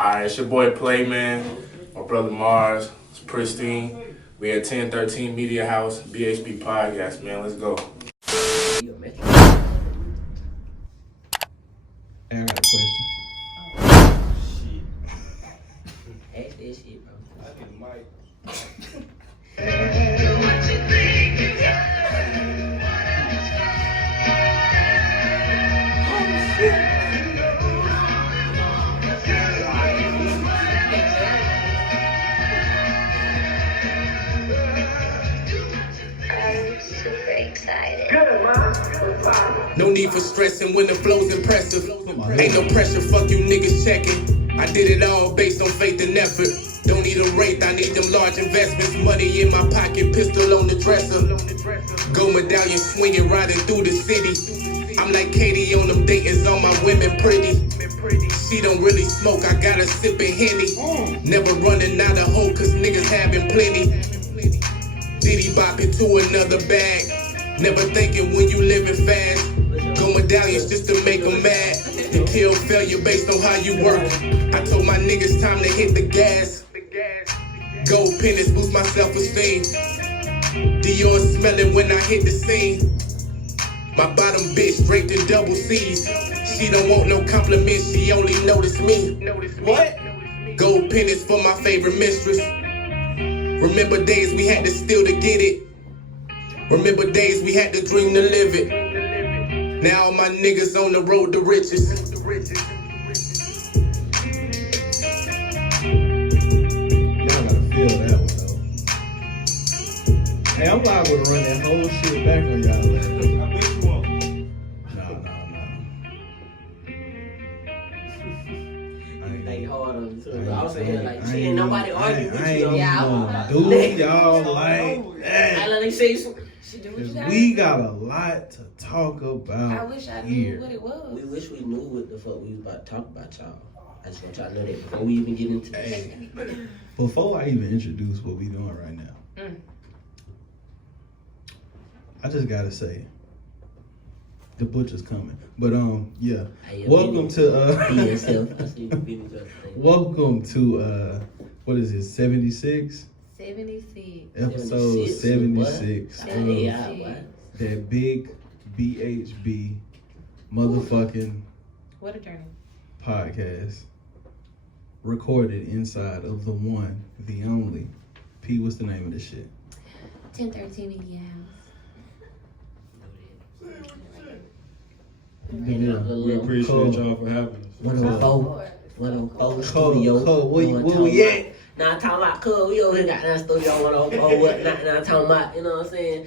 Alright, it's your boy Playman, my brother Marz, it's Pristine. We at 1013 Media House, BHB Podcast, man. Let's go. Hey, I got a question. Shit. Ask that shit, bro. I get Mike. No need for stressing when the flow's impressive. Ain't no pressure, fuck you niggas checking. I did it all based on faith and effort. Don't need a rate, I need them large investments. Money in my pocket, pistol on the dresser. Gold medallion swinging, riding through the city. I'm like Katie on them datings, all my women pretty. She don't really smoke, I got her sipping Henny. Never running out of hope, cause niggas having plenty. Diddy bop into another bag. Never thinking when you living fast. Go medallions just to make them mad. To kill failure based on how you work. I told my niggas time to hit the gas. Gold pennies boost my self-esteem. Dior smelling when I hit the scene. My bottom bitch draped in double C's. She don't want no compliments, she only notice me. What? Gold pennies for my favorite mistress. Remember days we had to steal to get it. Remember days we had to dream to live it. Now all my niggas on the road to riches. Y'all gotta feel that one, though. Hey, I'm liable to run that whole shit back on y'all. I bet you won't. No. They hard on you too. I I was saying here like, I shit, ain't ain't nobody gonna- arguing with I you. ain't Yeah, gonna do y'all like I that. let them say some. She do what you 'Cause got. we got a lot to talk about. I wish I knew here. what it was. We wish we knew what the fuck we was about to talk about, y'all. I just want y'all to know that before we even get into this. Hey, before I even introduce what we doing right now, I just gotta say, the butcher's coming. But yeah. Hey, Welcome to Be yourself. I see you be yourself. welcome to what is it, 76? 76. Episode 76 What? of Yeah, what? that big BHB motherfucking What a journey. podcast recorded inside of the one, the only. P, what's the name of this shit? 1013 Media House. We appreciate y'all for having us. 104. 104 studio. Cole, where we at? Now I'm talking about Cole, we over here got that studio 104, whatnot. Now I'm talking about, you know what I'm saying?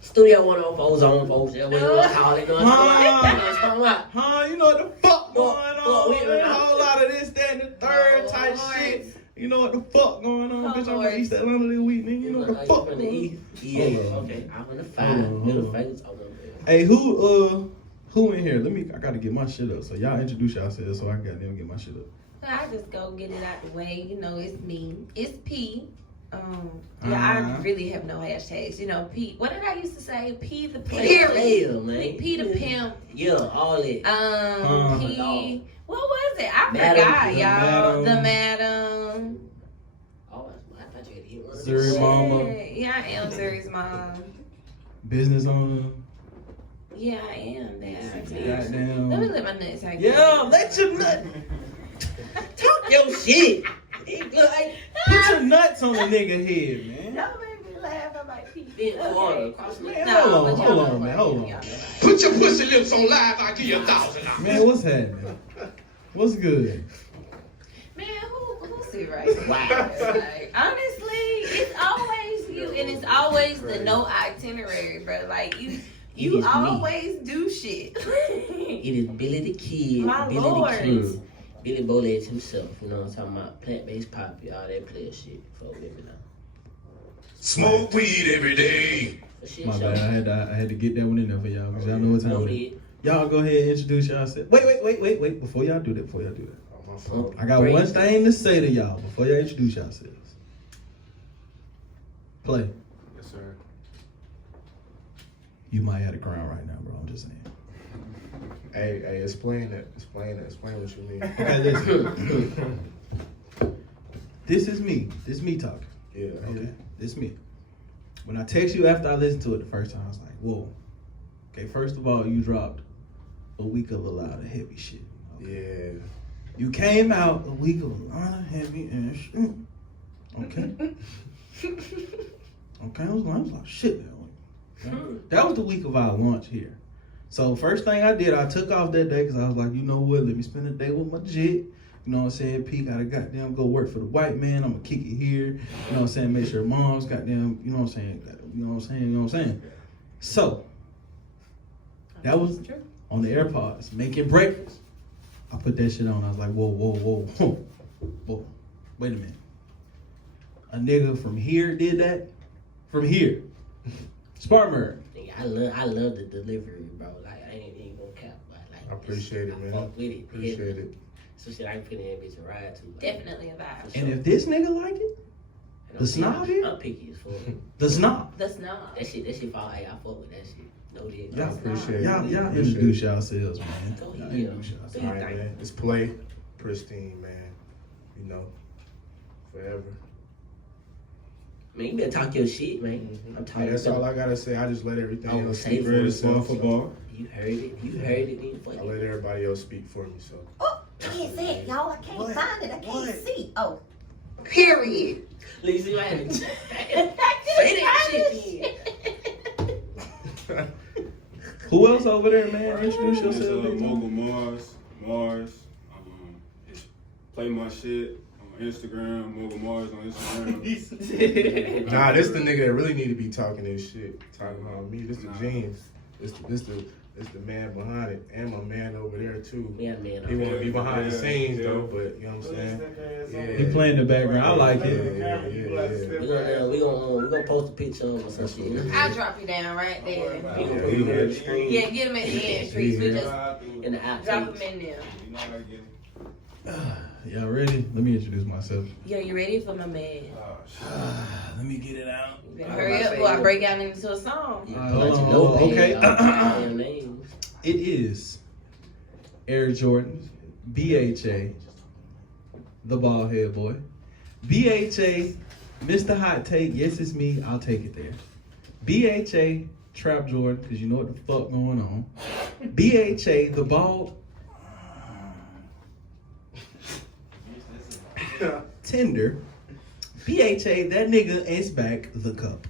Studio 104 zone folks, that way we call it, you know what I'm talking about? Huh? You know what the fuck going on? we- Man? A whole lot of this, that, and the third type shit. You know what the fuck going on? Bitch, I'm from East Atlanta this week, nigga. You know what the fuck from the going on? east? Yeah, okay. I'm in the 5. Middle fingers over there. Hey, who in here? I gotta get my shit up. So y'all introduce yourselves so I can goddamn get my shit up. So I just go get it out the way. You know, it's me. It's P. I really have no hashtags. You know, P. What did I used to say? P the player. Man. P the pimp. Yeah, all that. P. What was it? I Madam, forgot, the y'all. madam. The madam. Oh, I thought you had to hit one of Zuri them. mama. Yeah, I am Zuri's mom. Business owner. Yeah, I am that. Goddamn. Let me let my nuts hang. Yeah, let your nut. Talk your shit. It look like Put your nuts on the nigga head, man. Don't make me laugh. I'm like, P. been water across the Man, No, hold but on, y'all hold know on, man, what hold I on. mean, y'all know what I Put your pussy lips on live, I'll give you $1,000. Man, what's happening? What's good? mean. Man, who see right now? Wow. Like, honestly, it's always you, and it's always the no itinerary, bro. Like, It you is me. always do shit. It is Billy the Kid, My Billy Lord. the King, Billy Baldest himself. You know what I'm talking about? Plant-based poppy, all that player shit. For women now. Smoke weed every day. For shit My show. bad. I had to get that one in there for y'all because y'all know what time No, it is. did. Y'all go ahead and introduce yourself. Wait. Before y'all do that. Oh, I got great. one thing to say to y'all before y'all introduce yourselves. Play. Yes, sir. You might have a crown right now, bro. I'm just saying. Hey, explain that. Explain what you mean. Okay, listen. This is me. This is me talking. Yeah. Okay. This is me. When I text you after I listened to it the first time, I was like, whoa. Okay, first of all, you dropped a week of a lot of heavy shit. Okay. Yeah. You came out a week of a lot of heavy ass shit. Okay. Okay, I was like, shit that week. That was the week of our launch here. So first thing I did, I took off that day because I was like, you know what, let me spend a day with my jit. You know what I'm saying? P gotta goddamn go work for the white man. I'm gonna kick it here. You know what I'm saying? Make sure mom's goddamn, you know what I'm saying? You know what I'm saying? You know what I'm saying? So, that was on the AirPods, making breakfast. I put that shit on. I was like, whoa. Wait a minute. A nigga from here did that? From here. Sparmer. I love the delivery, bro. Like, I ain't gonna cap. Like, I appreciate it, man. Fuck with it. Appreciate it. So shit, I can put in that bitch and ride to. Like, Definitely a vibe. And if this nigga like it, the snob here? I'm picky as fuck. the snob. The snob. That shit fall. Hey, I fuck with that shit. No dick. Y'all Appreciate it. Y'all Appreciate introduce it. yourselves, man. Go Y'all ahead. introduce yourselves. All right, man. It's play. Pristine, man. You know, forever. Man, you better talk your shit, man. I'm talking. Yeah, that's all I gotta say. I just let everything I will else say speak for greatest song itself. for So bar. You heard it. You heard it. Then fuck I let it. everybody else speak for me. So Oh, I can't say it, y'all. I can't find it. I can't see. Oh. Period. Listen, I had to say that shit. Then. Who else over there, man? Introduce It's, yourself. Mogul Marz. It's play my shit on Instagram. Mogul Marz on Instagram. Nah, this the nigga that really need to be talking this shit. Talking about me. This the genius. This the man behind it, and my man over there too. Yeah, man. He want to be behind the scenes yeah. though, but you know what I'm saying? Yeah. He playing the background. I like Yeah, it. yeah. We gonna post a picture of him or some shit. You know? I'll drop you down right there. We gonna put him on the screen. Yeah, get them in the end streets. We just In the outtakes. drop them in there. Y'all ready? Let me introduce myself. Yo, you ready for my man? Let me get it out. You better hurry up before I break out into a song. Okay. Names. It is Heir Jordan, BHA, the bald head boy. BHA, Mr. Hot Take. Yes, it's me. I'll take it there. BHA, Trap Jordan, because you know what the fuck going on. BHA, the bald. Tinder. BHA, that nigga is back, the cup.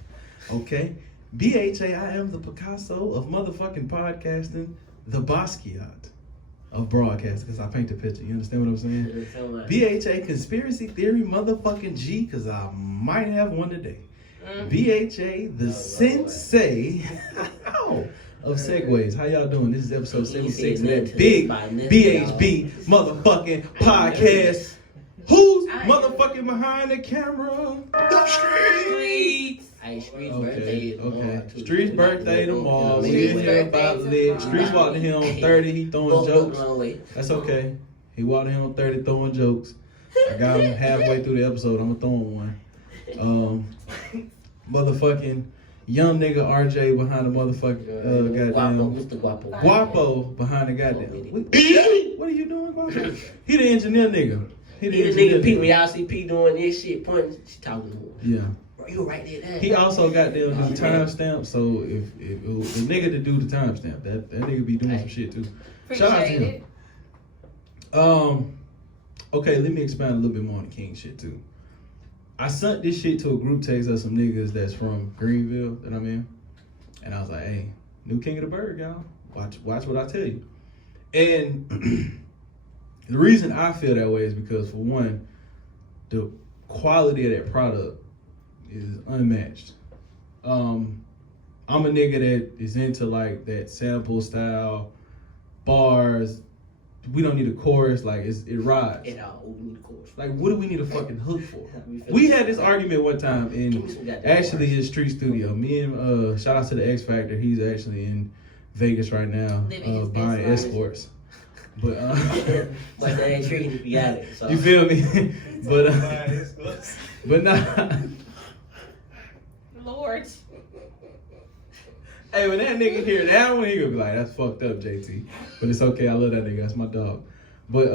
Okay? BHA, I am the Picasso of motherfucking podcasting, the Basquiat of broadcasting, because I paint the picture. You understand what I'm saying? BHA, conspiracy theory motherfucking G, because I might have one today. BHA, the sensei of segues. How y'all doing? This is episode 76 of that big BHB motherfucking podcast. Who's motherfucking behind the camera? Streets. Hey, Street's birthday tomorrow, too. Street's birthday tomorrow. We in here about lit. Street's walked in here on 30. He throwing jokes. That's okay. He walked in here on 30 throwing jokes. I got him halfway through the episode. I'm gonna throw him one. Motherfucking young nigga RJ behind the motherfucking goddamn. Mr. Guapo. Guapo behind the goddamn. What are you doing, Guapo? He the engineer nigga. He the nigga P. When y'all see P doing this shit, pointing, she talking to him. Yeah. Bro, you right there. Down. He also got them timestamp, so if the nigga to do the timestamp, that nigga be doing some shit too. Shout out to him. Okay, let me expand a little bit more on the King shit too. I sent this shit to a group text of some niggas that's from Greenville that I'm in, and I was like, hey, new King of the Bird, y'all. Watch what I tell you. And the reason I feel that way is because, for one, the quality of that product is unmatched. I'm a nigga that is into like that sample style bars. We don't need a chorus, like it rides. At all, we need a chorus. Like, what do we need a fucking hook for? We had this argument one time in actually his street studio. Me and shout out to the X Factor. He's actually in Vegas right now, buying escorts. But but they ain't treating if you got it. So. You feel me? But nah. Lord. Hey, when that nigga hear that one, he gonna be like, "That's fucked up, JT." But it's okay. I love that nigga. That's my dog. But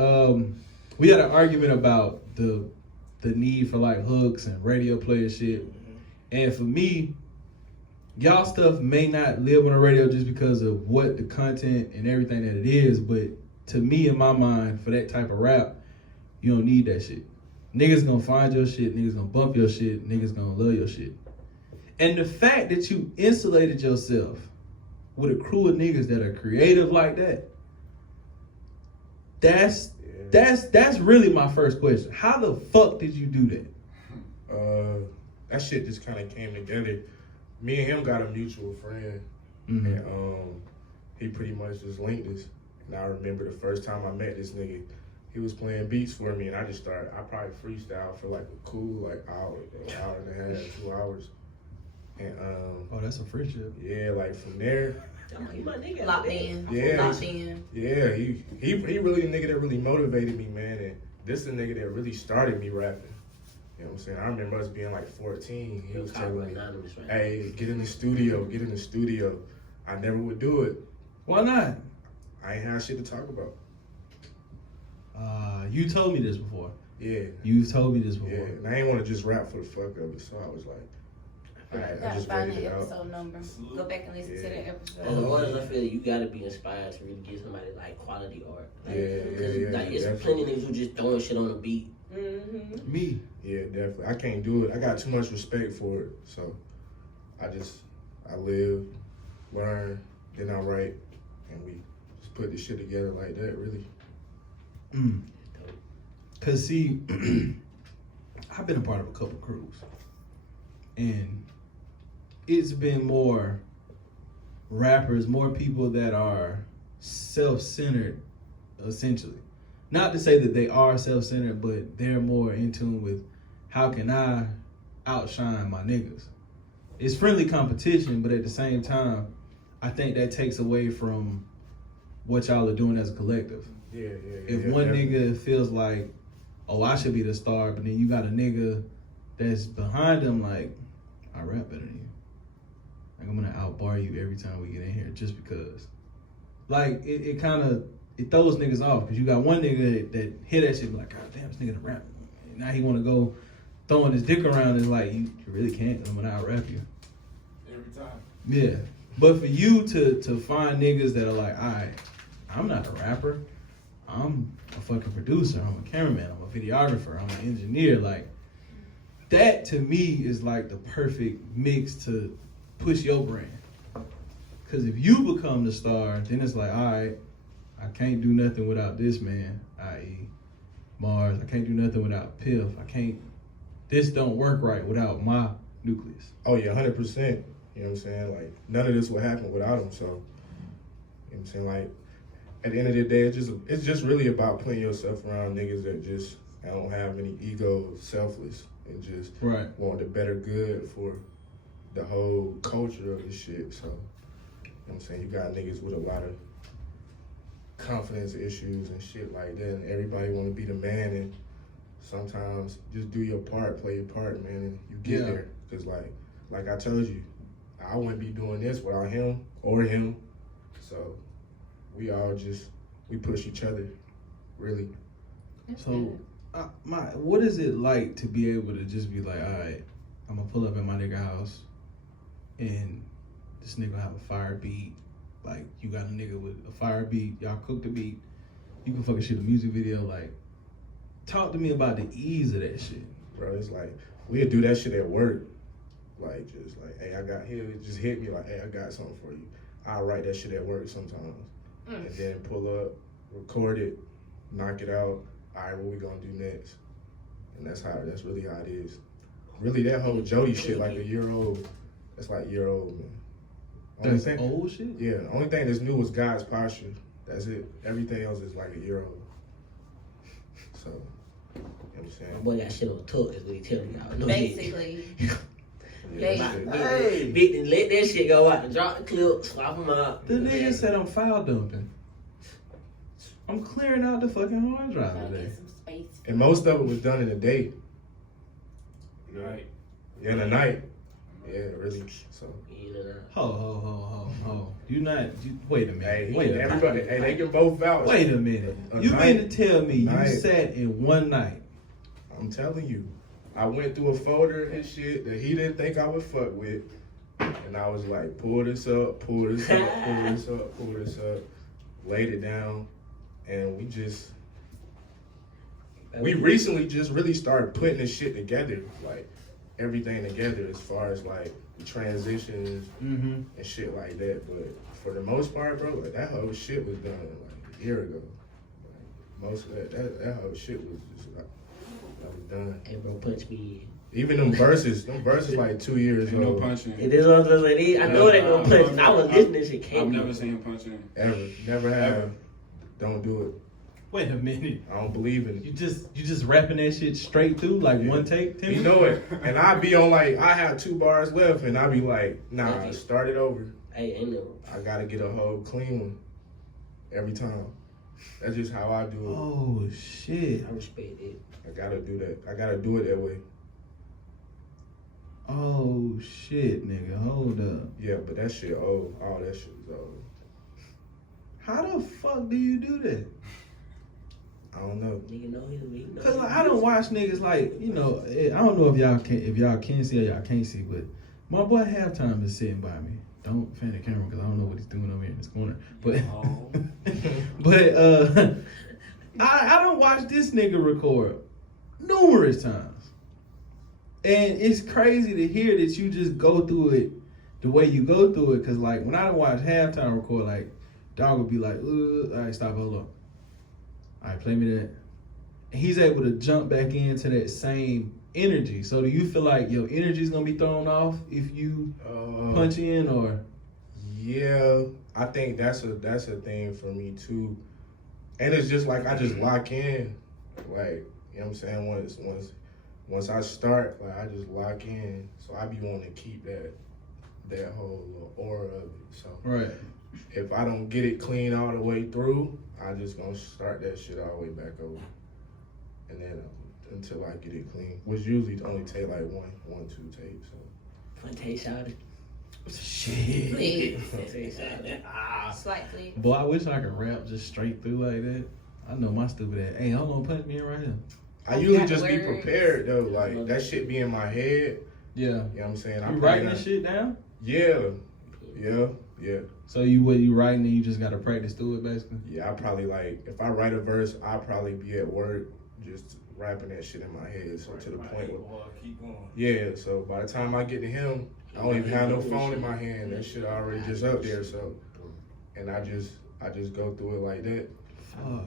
we had an argument about the the need for like hooks and radio player shit. And for me, y'all stuff may not live on the radio just because of what the content and everything that it is, but to me, in my mind, for that type of rap, you don't need that shit. Niggas gonna find your shit, niggas gonna bump your shit, niggas gonna love your shit. And the fact that you insulated yourself with a crew of niggas that are creative like that, that's really my first question. How the fuck did you do that? That shit just kind of came together. Me and him got a mutual friend, and he pretty much just linked us. And I remember the first time I met this nigga, he was playing beats for me, and I probably freestyled for like a cool hour and a half, 2 hours. And oh, that's a friendship. Yeah, like from there. You my nigga. Locked in. Yeah. Locked in. Yeah, he really the nigga that really motivated me, man. And this the nigga that really started me rapping. You know what I'm saying? I remember us being like 14. He was telling me, hey, get in the studio. I never would do it. Why not? I ain't had shit to talk about. You told me this before. Yeah. You've told me this before. Yeah, and I ain't want to just rap for the fuck of it, so I was like, alright, I just find waited that it out. episode number. Go back and listen to that episode. As an artist, I feel you gotta be inspired to really get somebody like quality art. Like, Yeah, like it's definitely. plenty of niggas who just throwing shit on the beat. Me. Yeah, definitely. I can't do it. I got too much respect for it, so I live, learn, then I write, and we just put this shit together like that, really. Cause see, I've been a part of a couple crews, and it's been more rappers, more people that are self-centered, essentially. Not to say that they are self-centered, but they're more in tune with how can I outshine my niggas. It's friendly competition, but at the same time, I think that takes away from what y'all are doing as a collective. Yeah. If one nigga feels like, oh, I should be the star, but then you got a nigga that's behind him like, I rap better than you. Like, I'm gonna outbar you every time we get in here just because. Like, it throws niggas off because you got one nigga that hear that shit and be like, God damn, this nigga the rap. And now he wanna go throwing his dick around and like, you really can't, I'm gonna out-rap you. Every time. Yeah. But for you to find niggas that are like, all right, I'm not a rapper. I'm a fucking producer. I'm a cameraman. I'm a videographer. I'm an engineer. Like, that to me is like the perfect mix to push your brand. Because if you become the star, then it's like, all right, I can't do nothing without this man, i.e. Marz. I can't do nothing without Piff. This don't work right without my nucleus. Oh yeah, 100%. You know what I'm saying? Like, none of this would happen without him, so, you know what I'm saying? Like, at the end of the day, it's just really about putting yourself around niggas that just don't have any ego, selfless, and just want the better good for the whole culture of this shit. So, you know what I'm saying? You got niggas with a lot of confidence issues and shit like that, and everybody want to be the man, and sometimes just do your part, play your part, man, and you get there. Because like I told you, I wouldn't be doing this without him or him. So we push each other, really. So, what is it like to be able to just be like, all right, I'm gonna pull up at my nigga house, and this nigga have a fire beat. Like, you got a nigga with a fire beat, y'all cook the beat, you can fucking shoot a music video. Like, talk to me about the ease of that shit. Bro, it's like, we'll do that shit at work. Like, just like, hey, he'll just hit me like, hey, I got something for you. I'll write that shit at work sometimes. And then pull up, record it, knock it out. All right, what we gonna do next? And that's really how it is. Really, that whole Jody shit, like a year old, that's like a year old, man. That's old shit? Yeah, the only thing that's new was God's posture. That's it. Everything else is like a year old. So, you know what I'm saying? My boy got shit on tuck, is what he telling y'all. No Basically. Big, let that shit go out and drop the clip, swap them out. The nigga said I'm file dumping. I'm clearing out the fucking hard drive today. And most of it was done in a day. Night. Yeah, in a night. Yeah, really. So. Ho. Wait a minute. Wait a minute. Everybody, they can both vouch. Wait a minute. You mean to tell me you sat in one night I'm telling you. I went through a folder and shit that he didn't think I would fuck with. And I was like, pull this up, pull this up, pull this up, pull this up. Laid it down. And we recently just really started putting this shit together. Like, everything together as far as like the transitions and shit like that. But for the most part, bro, like that whole shit was done like a year ago. Like, most of that whole shit was just like, that was done. Hey, bro, punch me. Even them verses like 2 years Ain't no old. punching. It is what I'm saying. I know they gonna punch. I was listening to shit. I've never seen him punching. Ever. Never have. Ever. Don't do it. Wait a minute. I don't believe in it. You just rapping that shit straight through, like one take, Tim? You know it. And I be on like, I have 2 bars left and I be like, nah, start it over. Hey, ain't no. I gotta get a whole clean one every time. That's just how I do it. Oh shit. I respect it. I gotta do that. I gotta do it that way. Oh shit, nigga. Hold up. Yeah, but that shit old. All that shit is old. How the fuck do you do that? I don't know. Nigga know him. He know Cause like, I don't watch niggas like, you know, I don't know if y'all can see or y'all can't see, but my boy Halftime is sitting by me. Don't fan the camera because I don't know what he's doing over here in this corner. But but I don't watch this nigga record numerous times. And it's crazy to hear that you just go through it the way you go through it. Cause like when I watch Halftime record, like dog would be like, all right, stop, hold up. All right, play me that. And he's able to jump back into that same energy. So do you feel like your energy's gonna be thrown off if you punch in or? Yeah, I think that's a thing for me too. And it's just like I just lock in. Like, you know what I'm saying? Once I start, like I just lock in. So I be wanting to keep that whole little aura of it. So Right. if I don't get it clean all the way through, I just gonna start that shit all the way back over. And then until I get it clean, which usually only take like one, 2 takes. So. Fun take shot. Shit. Please. Take shot. Slightly. Boy, I wish I could rap just straight through like that. I know my stupid ass. Hey, hold on, punch me in right here. I usually got just be words. prepared though. Like that shit be in my head. Yeah. You know what I'm saying? You writing this shit down? Yeah. So you writing and you just gotta practice through it basically? Yeah, I probably like, if I write a verse, I'll probably be at work just rapping that shit in my head. So to the point where, Keep going. yeah, so by the time I get to him, I don't even have no phone in my hand. That shit already just up there, so. And I just go through it like that. Fuck.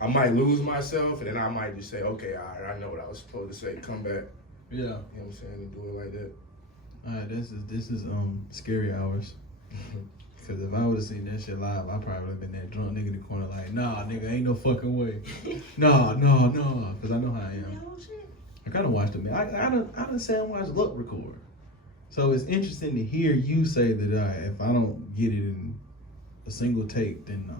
I might lose myself and then I might just say, okay, all right, I know what I was supposed to say, come back. Yeah. You know what I'm saying? And do it like that. Alright, this is scary hours. Cause if I would've seen that shit live, I probably would've been that drunk nigga in the corner like, nah, nigga, ain't no fucking way. Nah. Cause I know how I am. I kinda watched him. I done sat and watched Luck record. So it's interesting to hear you say that if I don't get it in a single take, then nah.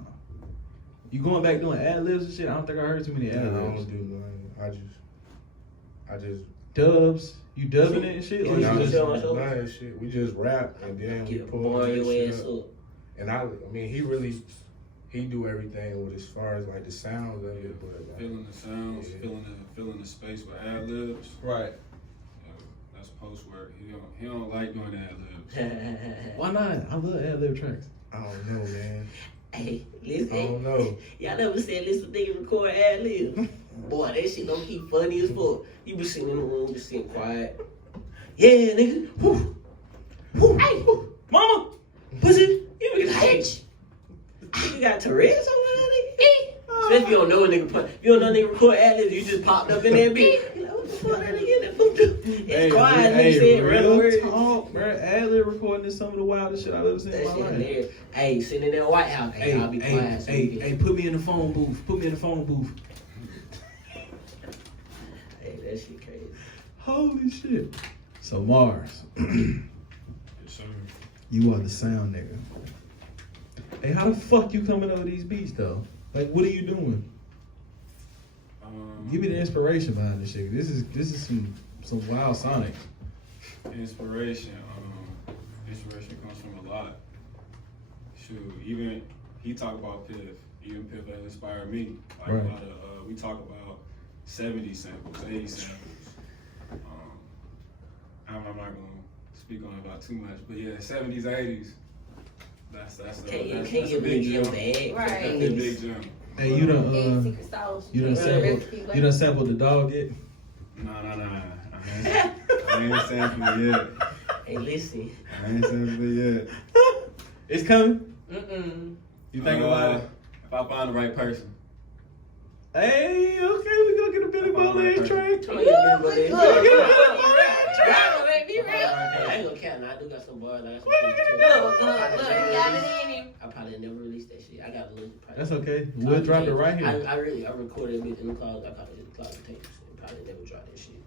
You going back doing ad-libs and shit? I don't think I heard too many I ad-libs. don't do nothing. I just Dubs? You dubbing it and shit? Or Yeah, you Nah, just... sure. none of that shit. We just rap and then we Get pull boring that your shit ass up. up. And I mean, he do everything with as far as like the sounds of it, but like, Feeling the sounds, feeling the space with ad libs. Right. That's post work. He don't like doing ad libs. Why not? I love ad-lib tracks. I don't know, man. Hey, I listen. don't know. Y'all never said listen nigga record ad lib. Boy, that shit don't keep funny as fuck. You be sitting in the room, just sitting quiet. Yeah, nigga. Whoo. Whoo. Hey, whoo. Mama. Pussy. You be like, you got Tourette's over there, nigga? Especially if you don't know a nigga punch. You don't know a nigga record ad libs, you just popped up in that bitch. You like, what the fuck that nigga in that book? It's quiet, nigga said random words. Talk, bro. Ad-lib recording is some of the wildest shit I've ever seen in That my shit life. hilarious. Hey, sitting in that White House. Hey, I'll be quiet. Hey, put me in the phone booth. Hey, that shit crazy. Holy shit. So Marz, Yes, sir. you are the sound nigga. Hey, how the fuck you coming over these beats though? Like, what are you doing? Give me the inspiration behind this shit. This is some wild sonics. Inspiration comes from a lot. Shoot, even he talk about Piff. Even Piff has inspired me. Like Right. a lot of we talk about 70s samples, 80s samples. I'm not gonna speak on it about too much, but yeah, 70s, 80s. That's a big jump. Right. That's a big jump. Hey, you done Secret sauce. you done sampled the dog yet? Nah. I ain't sampled it yet. Hey, listen. I ain't sampled it yet. It's coming. You think about it? If I find the right person. Hey, okay, we gonna get a Billy Baldest track. I ain't gonna count. I do got some bars. I got some I probably never released that shit. I got a little. That's okay. We'll drop it right here. I recorded it in the closet. I probably did the closet tapes. And probably never dropped that shit.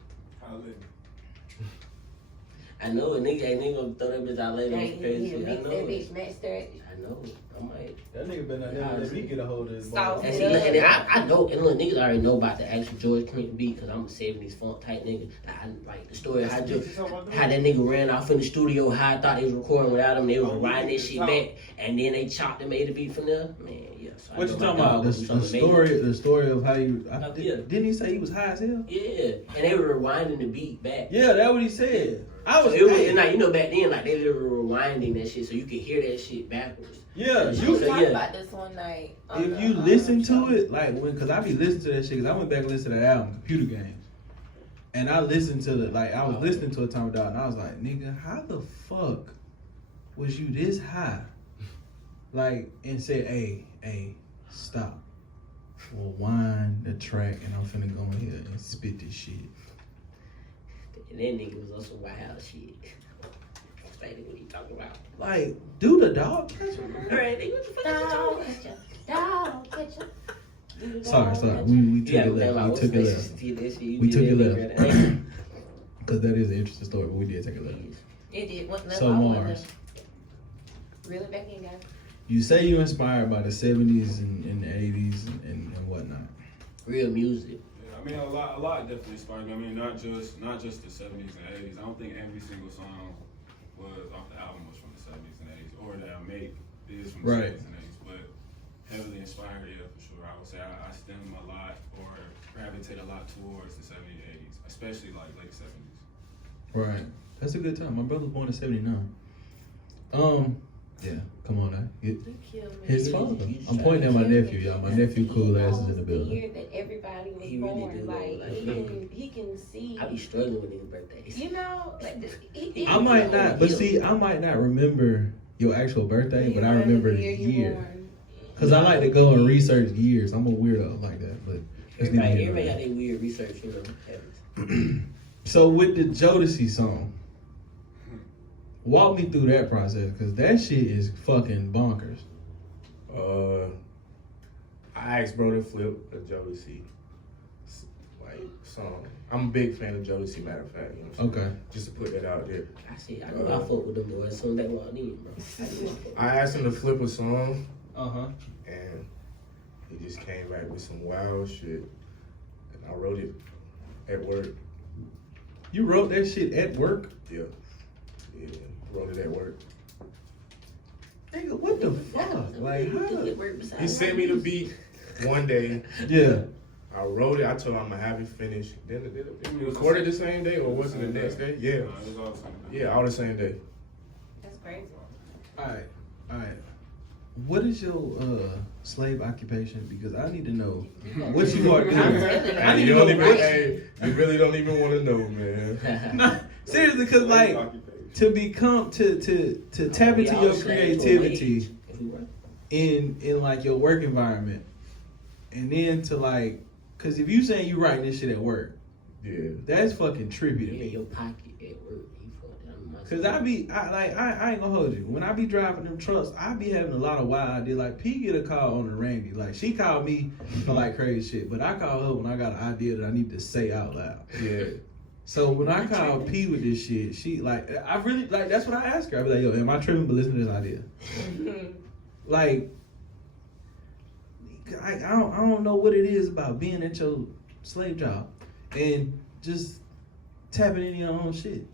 I know a nigga ain't gonna throw that bitch out later. I know. I might. That nigga better not let me get a hold of this ball. And see, look, and I know, and look, niggas already know about the actual George Clinton beat because I'm a 70s funk type nigga. I like the story of how that nigga ran off in the studio, how I thought they was recording without him. They was riding that shit back, and then they chopped and made a beat from there. Man, yeah. So what you talking about? The story of how you? Didn't he say he was high as hell? Yeah, and they were rewinding the beat back. Yeah, that's what he said. I was. And like, you know, back then, like they were rewinding that shit, so you could hear that shit backwards. Yeah, you talked about this one night. If you listen to it, like cause I be listening to that shit, cause I went back and listened to that album, Computer Games, and I listened to it, like I was listening to it time about, and I was like, nigga, how the fuck was you this high? Like, and said, hey, stop, rewind the track, and I'm finna go in here and spit this shit. And that nigga was on some wild shit. Explaining what he talking about. Like, do the dog catcher? Alright, nigga, what the fuck you talking about? Dog catcher. Sorry. We took it left. We took it left. Because that is an interesting story, but we did take it left. It did. So Marz. Really back in, guys. You say you inspired by the 70s and the 80s and whatnot. Real music. Yeah, I mean, a lot definitely inspired me. I mean, not just the 70s and 80s. I don't think every single song was off the album was from the 70s and 80s, or that I make is from the 70s and 80s, but heavily inspired, yeah, for sure. I would say I stem a lot or gravitate a lot towards the 70s and 80s, especially like late 70s. Right. That's a good time. My brother was born in 79. Yeah, come on now. His father. I'm pointing at my nephew, y'all. My nephew cool ass is in the building. The year that everybody was born, like he can see. I be struggling with niggas' birthdays. You know, like I might not, but see, I might not remember your actual birthday, but I remember the year. Cause I like to go and research years. I'm a weirdo like that, but everybody got their weird research, you know. So with the Jodeci song, walk me through that process, cause that shit is fucking bonkers. I asked bro to flip a Jodeci song. I'm a big fan of Jodeci, matter of fact. You know what I'm saying? Okay. Just to put that out there. I know I fuck with them boys as soon as they walked in, bro. I asked him to flip a song. And he just came back with some wild shit. And I wrote it at work. You wrote that shit at work? Yeah, wrote it at work. Nigga, what the fuck? Like, how? He sent me the beat one day. Yeah. I wrote it. I told him I'm gonna have it finished. Then we recorded the same day, or was it the next day? Yeah. It was all the same day. Yeah, all the same day. That's crazy. All right. What is your slave occupation? Because I need to know what you are doing. I need to know you really don't even want to know, man. No, seriously, because like to become to tap into your creativity in like your work environment, and then to like, because if you saying you writing this shit at work, yeah, that's fucking trippy to me. Your pocket at work. Cause I ain't gonna hold you. When I be driving them trucks, I be having a lot of wild ideas. Like P get a call on the Randy. Like she called me for like crazy shit, but I call her when I got an idea that I need to say out loud. Yeah. So when I call P with this shit, she like I really like that's what I ask her. I be like, yo, am I tripping? But listen to this idea. Like I don't know what it is about being at your slave job and just tapping into your own shit.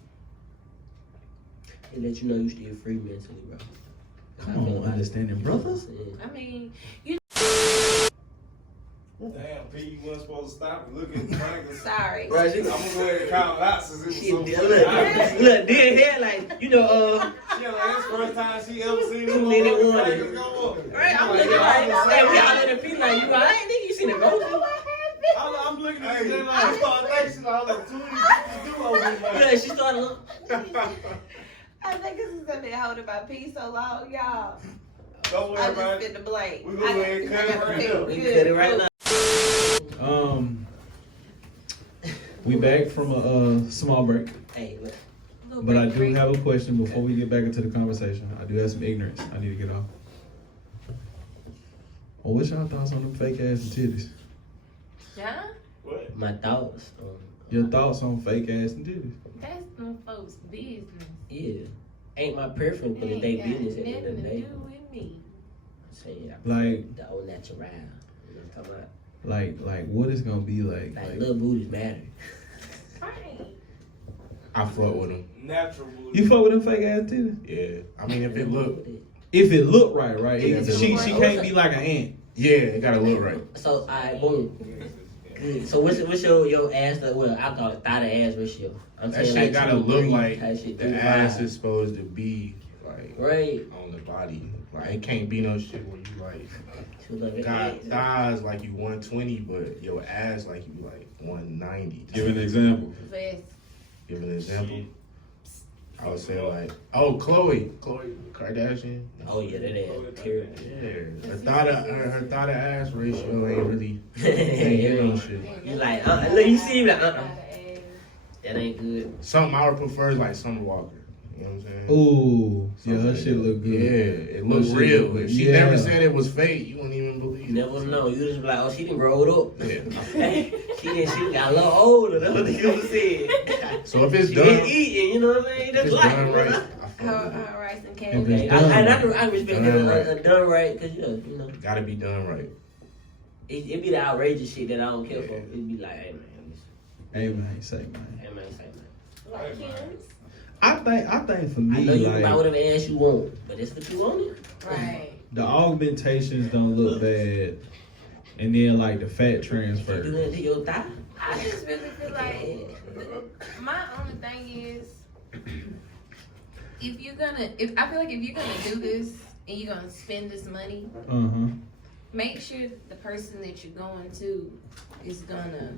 And let you know you still free mentally, bro. Come on, understanding brothers. I mean, you. Damn, P, you wasn't supposed to stop and look at the fingers. Sorry. Right, I'm gonna go ahead and count out since it was She so look, fucking look, obvious. dead hair like, you know, Yeah, like that's the first time she ever seen them Minute motherfucking warning. fingers go up. right, I'm looking like, hey, we all in the feet like, you alright, nigga, you seen the motion? I'm looking at it like, I started thinking, I was like, too many things to do over here. Look, she started looking. I think this is gonna be holding my pee so long, y'all. Don't worry I about just it. fit the blame. We gonna go ahead and cut it right now. We cut it right now. We back from a small break, Hey, look. but I do have a question before we get back into the conversation. I do have some ignorance I need to get off. Well, what's y'all thoughts on them fake ass and titties? Huh? What? My thoughts. Your thoughts on fake ass and titties? That's them folks' business. Yeah. Ain't my preference, but it's they Ain't got business at the end of the nothing to day. do with me. Say, Like- the old natural. You know what I'm talking about? Like what it's gonna be like? Like little booties matter. Right. I fuck with them. Natural booty. You fuck with them fake ass titties? Yeah. I mean, if it look, If it look right, right? Yeah, she if it can't be like an ant. yeah, it gotta look right. So, alright, boom. Good. So what's your ass? Well, I call it thigh to ass ratio. I'm That saying shit like gotta 2 to look 3 like type shit, the 3 to ass 5. is supposed to be like Right. on the body. Like it can't be no shit where you like Two level got heads. thighs like you 120, but your ass like you like 190. Give an example. Vest. Give an example. I would say like, oh, Khloe Kardashian. Oh yeah, that ass terrible. Yeah, her thigh to ass ratio ain't really Yeah, ain't no shit. You like, look, you see me like, that ain't good. Something I would prefer is like Summer Walker. You know what I'm saying? Ooh, yeah, her shit look good. Yeah, it looks Her shit real. look good. If she Yeah. never said it was fake, you wouldn't even believe You it. never know. You just be like, oh, she done growed up. Yeah. she got a little older. That's what the people said. So if it's She done, been eating, you know what I mean? if That's it's like, done right, I Her, fuck with it. her rice and If cake. it's Okay, done I right. respect Done it. right. Done right, because, you know, Gotta be done right. it be the outrageous shit that I don't care for. It be like, hey, man, Hey man, say man. hey, man, say, man. Like Kim's. I think for I me, know you can buy like whatever ass you want, but that's what you want. Right. the augmentations don't look bad, and then like the fat You do transfer. that to your thigh. I just really feel like my only thing is if I feel like if you're gonna do this and you're gonna spend this money, make sure the person that you're going to is gonna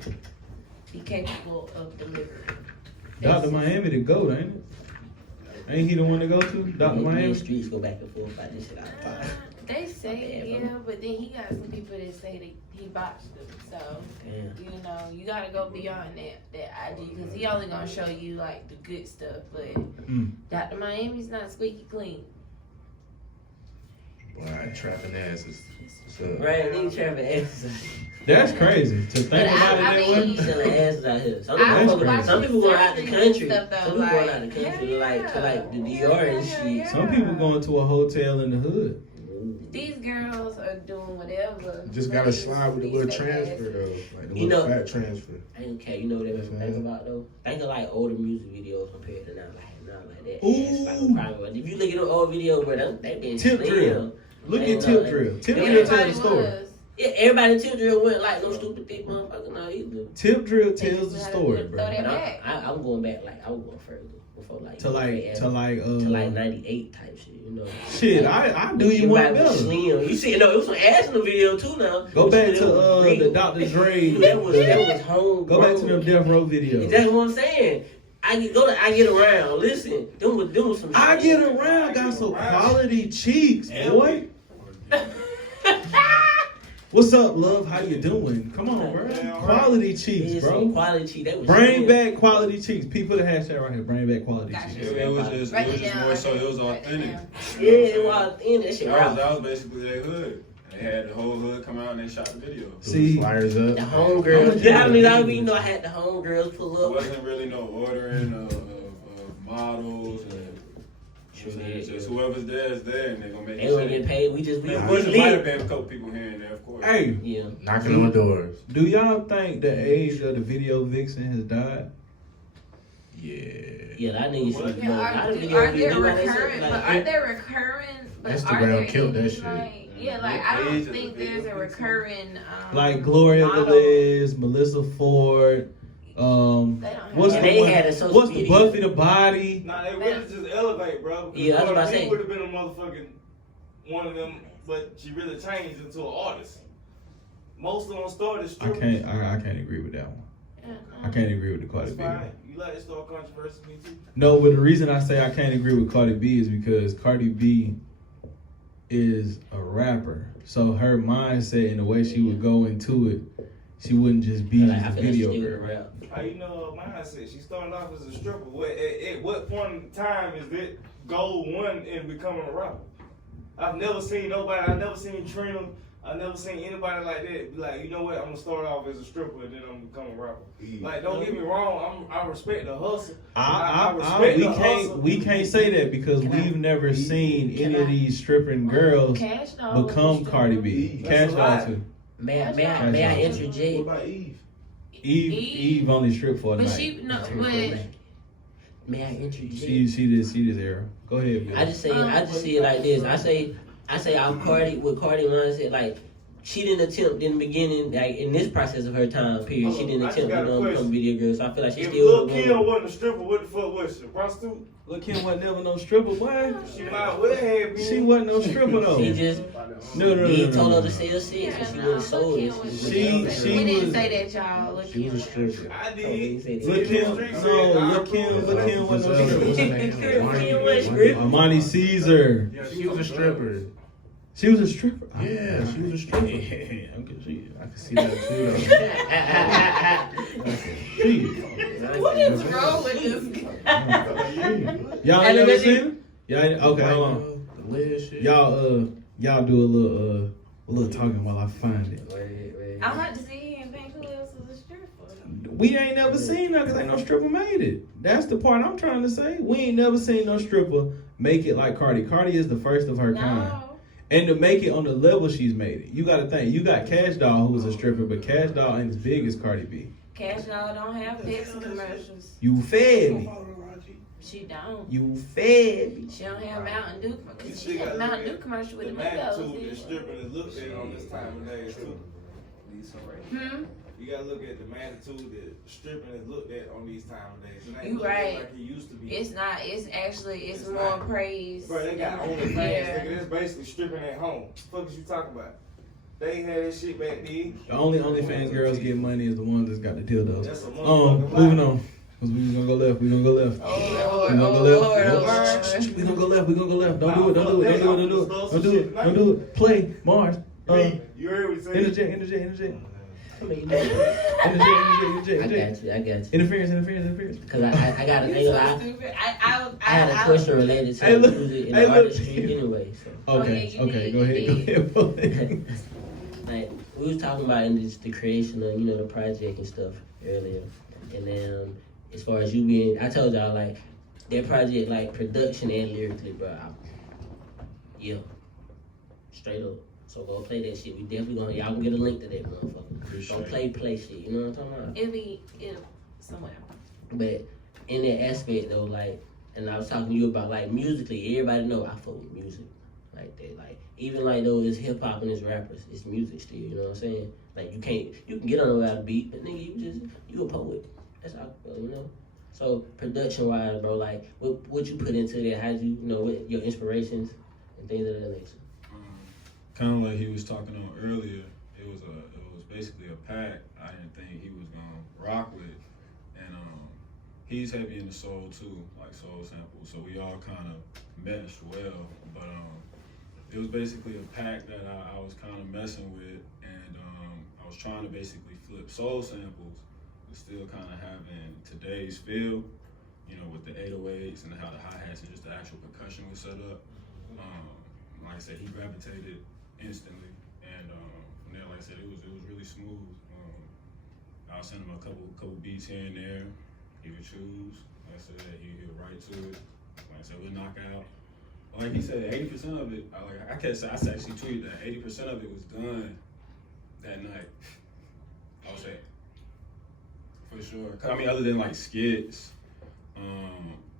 be capable of delivering. Dr. Miami the GOAT, ain't it? Ain't he the one to go to? Dr. Me and Miami? streets go back and forth about this shit all the time. They say yeah, but then he got some people that say that he botched them. So Damn. you know, you gotta go beyond that IG because he only gonna show you like the good stuff. But Dr. Miami's not squeaky clean. Boy, trapping asses. So, Right, nigga trapping asses. That's crazy to think But about it that way. mean, Selling asses out here. Some I people, was watching some people going out the surgery country. and stuff, though, Some people going out the like, country yeah, to like the DR and shit. yeah. Some people going to a hotel in the hood. These girls are doing whatever. just gotta slide with a little transfer though, like the You little know- fat transfer. Okay, you know what they make me think about though? Think of like older music videos compared to now, like that. Ooh. Ass, like, probably, if you look at them old videos, bro, they been Tip slim. drill. Look Ain't at no, Tip like- Drill. Tip Yeah, Drill tell Everybody the story. was. Yeah, everybody in Tip Drill went like no stupid thick motherfucker. No, either. Tip Drill They tells just the gotta story, throw bro. that But back. I'm going back like I was going further before like To like 98 type shit, you know. shit, I do you one Everybody was better. slim. You see, no, it was some ass in the video too. Now Go back It to was the real. Dr. Dre. that was home. Go back to them Death Row videos. That's what I'm saying. I get around. Listen, them was some. I shit. get around, got some quality cheeks, boy. What's up, love? How you doing? Come on, bro. Quality cheeks, Yeah, bro. some quality cheek. That was Bring slim. back quality cheeks. People, the hashtag right here. Bring back quality Gotcha. cheeks. It was just more so, it was authentic. Yeah, it was in that shit. That Right. was basically their hood. They had the whole hood come out and they shot the video. See, Flyers up. The homegirls. You know how many times we know I had the homegirls pull There up. wasn't really no ordering of models and it's just whoever's there is there and they're gonna make They gonna it. get paid. We There might have lit. been a couple people here and there, of course. hey, Yeah. Knocking on doors. do y'all think the age of the video vixen has died? Yeah. Yeah, that nigga should Yeah, know. are I don't they video recurring? like, But are they recurring? But Instagram are there killed that any, shit. like, Yeah, like I don't think there's a recurring like Gloria model. Velez, Melissa Ford. What's And the they one? had a social What's the media. Buffy the Body? Nah, they really just elevate, bro. Yeah, I was about to say. She would have been a motherfucking one of them, but she really changed into an artist. Most of them started I strippers. can't agree with that one. I can't agree with the Cardi That's B. fine. You like to start controversy, me too. No, but the reason I say I can't agree with Cardi B is because Cardi B is a rapper. So her mindset and the way she would go into it, she wouldn't just be Like, just I a feel like video she girl. would rap. How you know her mindset? She started off as a stripper. At what point in time is that goal one in becoming a rapper? I've never seen nobody. I've never seen Trim. I've never seen anybody like that be like, you know what? I'm gonna start off as a stripper and then I'm gonna become a rapper. Like, don't get me wrong. I respect the hustle. I respect the hustle. We can't say that because we've never seen any of these stripping girls Cash Doll become was Cardi stripping. B. That's Cash a Doll lot. too. May I interject? What about Eve? Eve only stripped for a But night. she no, but May I interject? She this era. Go ahead. Bill. I just see it like this. I say I'm Cardi with Cardi mindset. Like she didn't attempt in the beginning, like in this process of her time period, she didn't I just attempt got a to become a question. video girl. So I feel like she If still. Lil' Kim wasn't a stripper, what the fuck was she? A prostitute? Lil' Kim wasn't never no stripper, boy. She might well have been. She wasn't no stripper though. She just he told her to sell six, and she would have sold it. She we didn't was- say that, y'all. Look, She was a stripper. I He did. said Lil' it. Kim, Lil' Kim wasn't no stripper. Amani Caesar. She was a stripper. She was a stripper. Yeah, she was a stripper. I can see that too. what is wrong with this? Y'all ain't never seen it? Y'all ain't, okay, hold on. The lid shit. Y'all do a little talking while I find it. I like to see him think who else is a stripper. We ain't never seen that because ain't no stripper made it. That's the part I'm trying to say. We ain't never seen no stripper make it like Cardi. Cardi is the first of her kind. No. And to make it on the level she's made it, you got to think. You got Cash Doll, who was a stripper, but Cash Doll ain't as big as Cardi B. Cash Doll don't have Pepsi commercials. You fed me. She don't. You fed me. She don't have Mountain Dew. Cause You she still had gotta Mountain Dew look commercial with The the Migos. magnitude that stripping is looked at on this time of days too. You gotta look at the magnitude that stripping is looked at on these time of days. It ain't You looked at right. like it used to be. It's not. It's actually. It's It's more not. praise. Bro, they got OnlyFans. Yeah. Nigga, that's basically stripping at home. What the fuck is you talking about? They ain't had that shit back then. The only OnlyFans girls get money is the ones that's got the dildos. That's a motherfucking Moving lie. on. Cause we gonna go left. We gonna go left. Oh We Lord. gonna go Oh left. Lord. Nope. Oh Lord. We gonna go left. We gonna go left. Don't do it. Don't do it. Don't do it. Don't do it. Don't do it. Don't do it. Play Marz. You heard what he said? Interject. I mean, Interject. I got you. Interference. Because I got You so I stupid. had a question related to Hey, look. music and Hey, look. artistry anyway. So. Okay. Go ahead. Like we was talking about in this, the creation of the project and stuff earlier, and then as far as you being, I told y'all like that project like production and lyrically, bro. Yeah, straight up. So go play that shit. We definitely gonna y'all can get a link to that motherfucker. Don't play shit. You know what I'm talking about? It'll somewhere. But in that aspect though, like, and I was talking to you about like musically, everybody know I fuck with music. Like that, like even like though it's hip hop and it's rappers, it's music still, you know what I'm saying? Like you can get on without a beat, but nigga you a poet. That's how I feel, you know? So production wise, bro, like what you put into that, how'd you what your inspirations and things of that nature? Kind of like he was talking on earlier, it was basically a pack I didn't think he was gonna rock with, and he's heavy in the soul too, like soul samples. So we all kind of meshed well, but it was basically a pack that I was kind of messing with, and I was trying to basically flip soul samples, but still kind of having today's feel, with the 808s and how the hi-hats and just the actual percussion was set up. Like I said, he gravitated instantly, and from there, like I said, it was really smooth. I'll send him a couple beats here and there. He would choose. Like I said, he'll write to it. Like I said, we'll knock out. Like he said, 80% of it. I actually tweeted that 80% of it was done that night. I would say, for sure. 'Cause, I mean, other than like skits,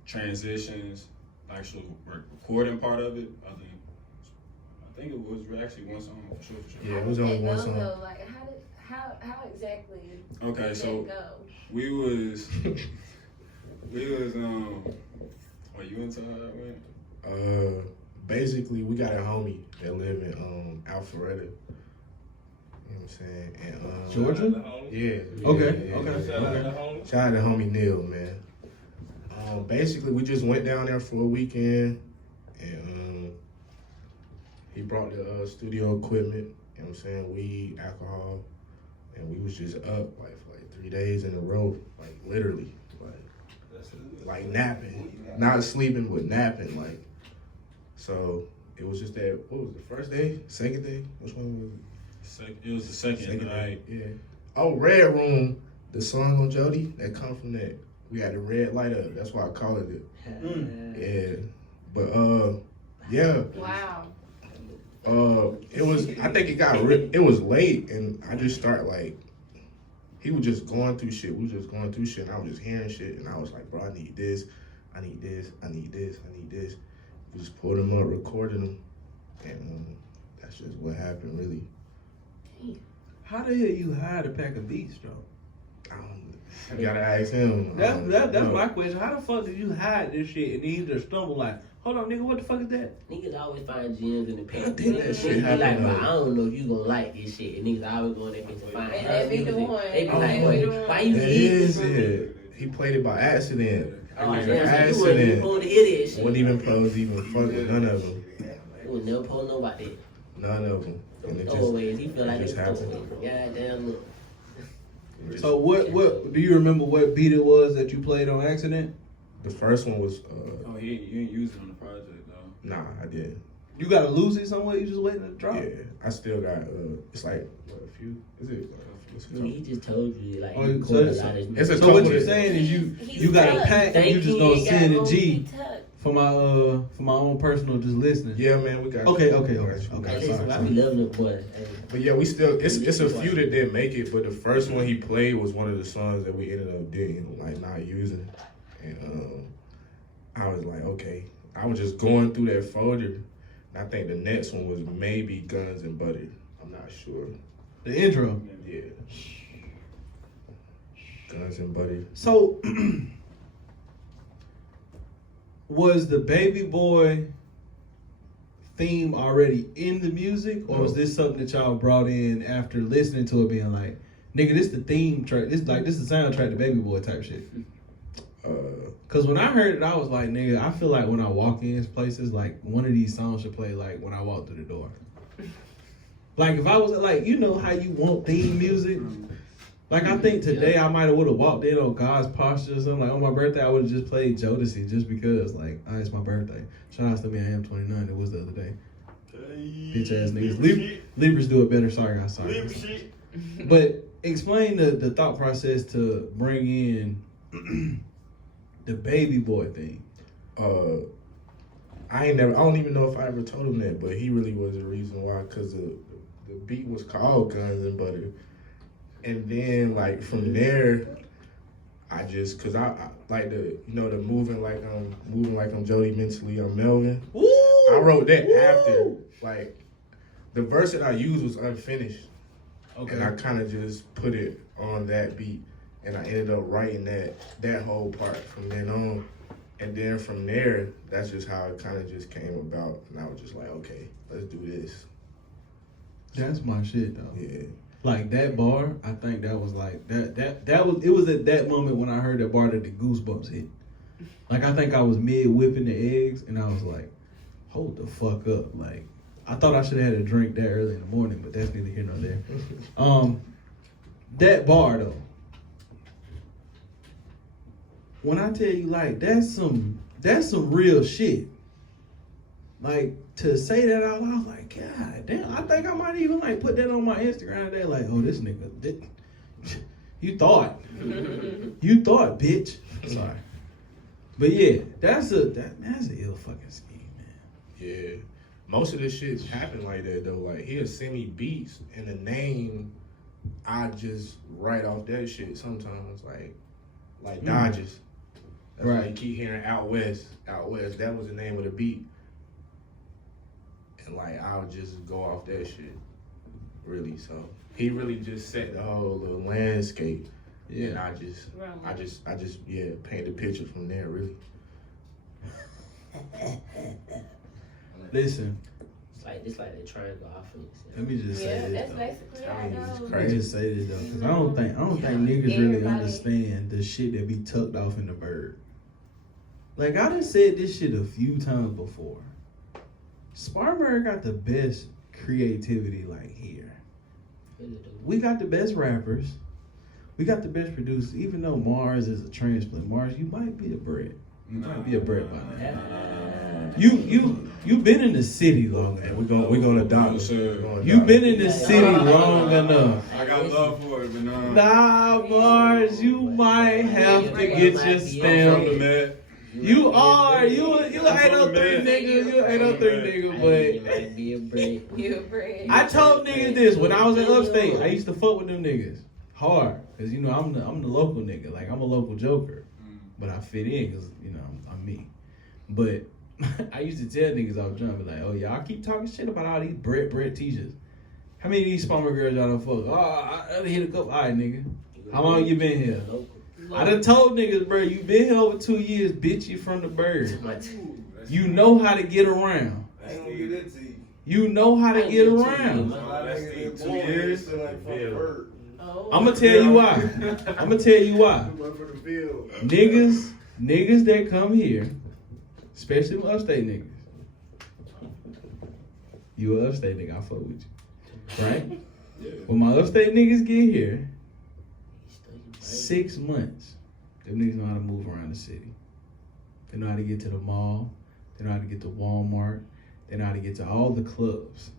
transitions, actual recording part of it, think it was actually one song for sure. Yeah, it was only one song. Though? Like, how exactly Okay, did so that go? we was What you into how that went? Basically, we got a homie that live in Alpharetta. You know what I'm saying? And Shout Georgia? out to homie. Yeah. Okay, yeah, okay. yeah. Shout out to homie. Shout out to homie Neil, man. Basically, we just went down there for a weekend, and he brought the studio equipment. You know what I'm saying? Weed, alcohol, and we was just up like for like 3 days in a row, like literally, like napping, not sleeping but napping, like. So it was just that. What was the first day? Second day? Which one was it? It was the second night. Yeah. Oh, Red Room, the song on Jody that come from that. We had the red light up. That's why I call it. Yeah. But yeah. Wow. It was. I think it was late, and I just start like. He was just going through shit. We was just going through shit, and I was just hearing shit, and I was like, bro, I need this, I need this, I need this, I need this. We just pulled him up, recorded him, and that's just what happened, really. How the hell you hide a pack of beats, though? You gotta ask him. That's my question. How the fuck did you hide this shit and then you just stumble like, hold on, nigga, what the fuck is that? Niggas always find gems in the pants. I think that shit Niggas be like, happened, bro, I don't know if you gonna like this shit. And niggas always go in there bitch and find And house they be the music. one. They be Oh, like, they be the one. why you That eat is this? it. He played it by accident. Oh, damn, so you wasn't even supposed to hear that shit. Wasn't even supposed to even fuck with none of them. You was never supposed to know about that. None of them. And it Always, he feel like it it's just happened. goddamn look. So what do you remember what beat it was that you played on accident? The first one was, Oh, you ain't used it on the project though. nah, I did. You gotta lose it somewhere, you just waiting to drop? Yeah, I still got, it's like, what, a few? Is it? He just told you, like, Oh, he so recorded a it's- lot of It's a So what couple you're of- saying is He's you got a tucked. pack and Thank you just you, gonna ain't send Got a G He tucked. for my own personal just listening. Yeah, man, we got Okay, you. okay. Hey, listen, I be loving the boy. Hey. But yeah, we still, it's a few that didn't make it, but the first one he played was one of the songs that we ended up didn't, like, not using. And I was like, okay. I was just going through that folder, and I think the next one was maybe Guns and Butter. I'm not sure. The intro. Yeah. Guns and Butter. So was the Baby Boy theme already in the music, or was this something that y'all brought in after listening to it, being like, nigga, this the theme track, this the soundtrack to Baby Boy type shit? Cause when I heard it, I was like, nigga, I feel like when I walk in places, like one of these songs should play like when I walk through the door. Like if I was like, you know how you want theme music? Like I think today I might have would have walked in on God's Posture or something. Like on my birthday, I would have just played Jodeci just because, like, it's my birthday. Shout out to me, I am 29. It was the other day. Bitch ass niggas. Libras do it better. Sorry, guys. Sorry. But explain the thought process to bring in the Baby Boy thing. I don't even know if I ever told him that, but he really was the reason why, cause the beat was called Guns and Butter. And then like from there, I just, cause I like the moving like I'm Jody mentally, I'm Melvin. Ooh, I wrote that after, like the verse that I used was unfinished. Okay. And I kind of just put it on that beat, and I ended up writing that whole part from then on. And then from there, that's just how it kind of just came about. And I was just like, okay, let's do this. That's my shit though. Yeah. Like that bar, I think that was like it was at that moment when I heard that bar that the goosebumps hit. Like I think I was mid whipping the eggs and I was like, hold the fuck up. Like I thought I should have had a drink that early in the morning, but that's neither here nor there. That bar though. When I tell you like that's some real shit. Like to say that out loud, I was like, God damn, I think I might even like put that on my Instagram today. Like, oh, this nigga, you thought, bitch. Sorry, but yeah, that's a ill fucking scheme, man. Yeah. Most of this shit happened like that though. Like he'll send me beats and the name, I just write off that shit sometimes. Like Dodgers. That's why you keep hearing Out West. That was the name of the beat. and like I'll just go off that shit. Really, so he really just set the whole little landscape. Yeah, and I just paint the picture from there. Really. Listen. It's like the triangle offense. Let me just say this. that's though. basically how I mean, it it's goes. Let me just say this though, because I don't think niggas really understand the shit that be tucked off in the bird. Like I done said this shit a few times before. Spartanburg got the best creativity like here. We got the best rappers. We got the best producers. Even though Marz is a transplant, Marz, you might be a Brit. You might be a Brit by now. You been in the city long enough. We're gonna adopt. You been in the city long enough. I got love for it, but nah. Nah, Marz, you might have to get your stamp. You ain't no three nigga. You ain't no three nigga, but Be a break. You a bread. I told niggas this when I was in upstate. I used to fuck with them niggas hard, cause you know I'm the local nigga. Like I'm a local joker, but I fit in cause you know I'm me. But I used to tell niggas I was drunk, be like, oh y'all keep talking shit about all these Brett teachers. How many of these Spalmer girls y'all done fuck? Oh, I done hit a couple. All right, nigga. How long you been here? I done told niggas, bro, you been here over 2 years, bitch, you from the bird. You know how to get around. I ain't gonna get that to you. You know how to get around. That's 2 years. I'm gonna tell you why. I'm gonna tell you why. Niggas that come here, especially upstate niggas. You an upstate nigga, I fuck with you. Right? When my upstate niggas get here, 6 months, them niggas know how to move around the city. They know how to get to the mall. They know how to get to Walmart. They know how to get to all the clubs.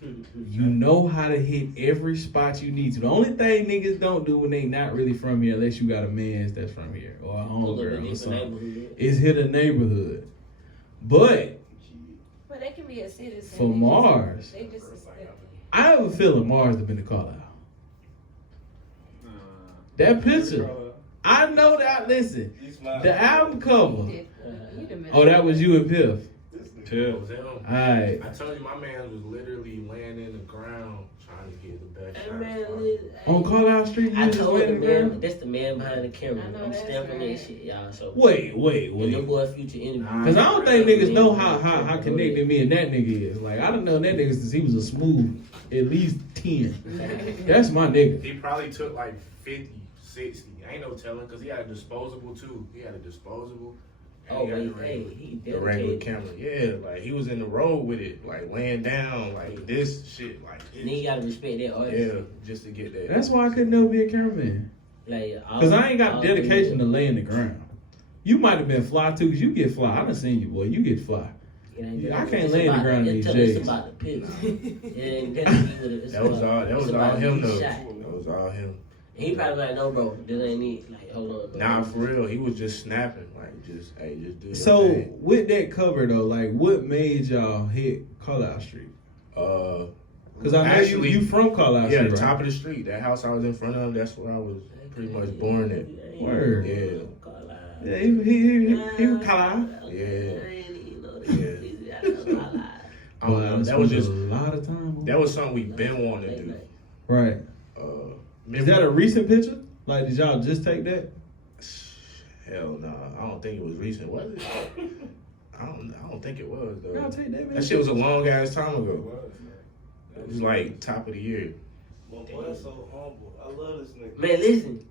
You know how to hit every spot you need to. The only thing niggas don't do when they not really from here, unless you got a man that's from here or a homegirl or something, is hit a neighborhood. But they can be a citizen. for Marz, They just I have a feeling Marz have been the call out. That picture, I know that. Listen, the album cover. Oh, that was you and Piff. Piff. Alright. I told you my man was literally laying in the ground trying to get the best shot. On Call Out Street, you I was told laying the in the man, ground? that's the man behind the camera. I know I'm that's stamping right. that shit, y'all. So Wait. and your boy Future interview. Cause I don't think niggas know how connected me and that nigga is. Like I done know that nigga since he was a smooth at least 10. That's my nigga. He probably took like 50, 60. Ain't no telling, cause he had a disposable too. He had a disposable. And Oh, he got he the regular dedicated. camera. Yeah, like he was in the road with it, like laying down, like this shit, like And then you gotta respect that artist. yeah, just to get that. That's why I could never be a cameraman. Like, Cause I ain't got dedication to lay in the ground. You might have been fly too, cause you get fly. I done seen you, boy. You get fly. I can't lay in the ground in these days. It's about the pics. That was all him though. Shot. That was all him. He probably like, no, bro, this ain't it. Like, hold on, bro. Nah, for real, he was just snapping, like just do your So thing. with that cover though, like what made y'all hit Call Out Street? Cause I know actually, you from Call Out yeah, Street, the right? top of the street. That house I was in front of, that's where I was pretty much born at. Word. Yeah. Yeah, he from Call Out. Yeah. That was just a lot of time. That was something we been wanting to do. Right. Is that a recent picture? Like, did y'all just take that? Hell no, I don't think it was recent. Was it? I don't think it was though. Y'all take that, man. That shit was a long ass time ago. It was like top of the year. My boy, that's so humble. I love this nigga. Man, listen.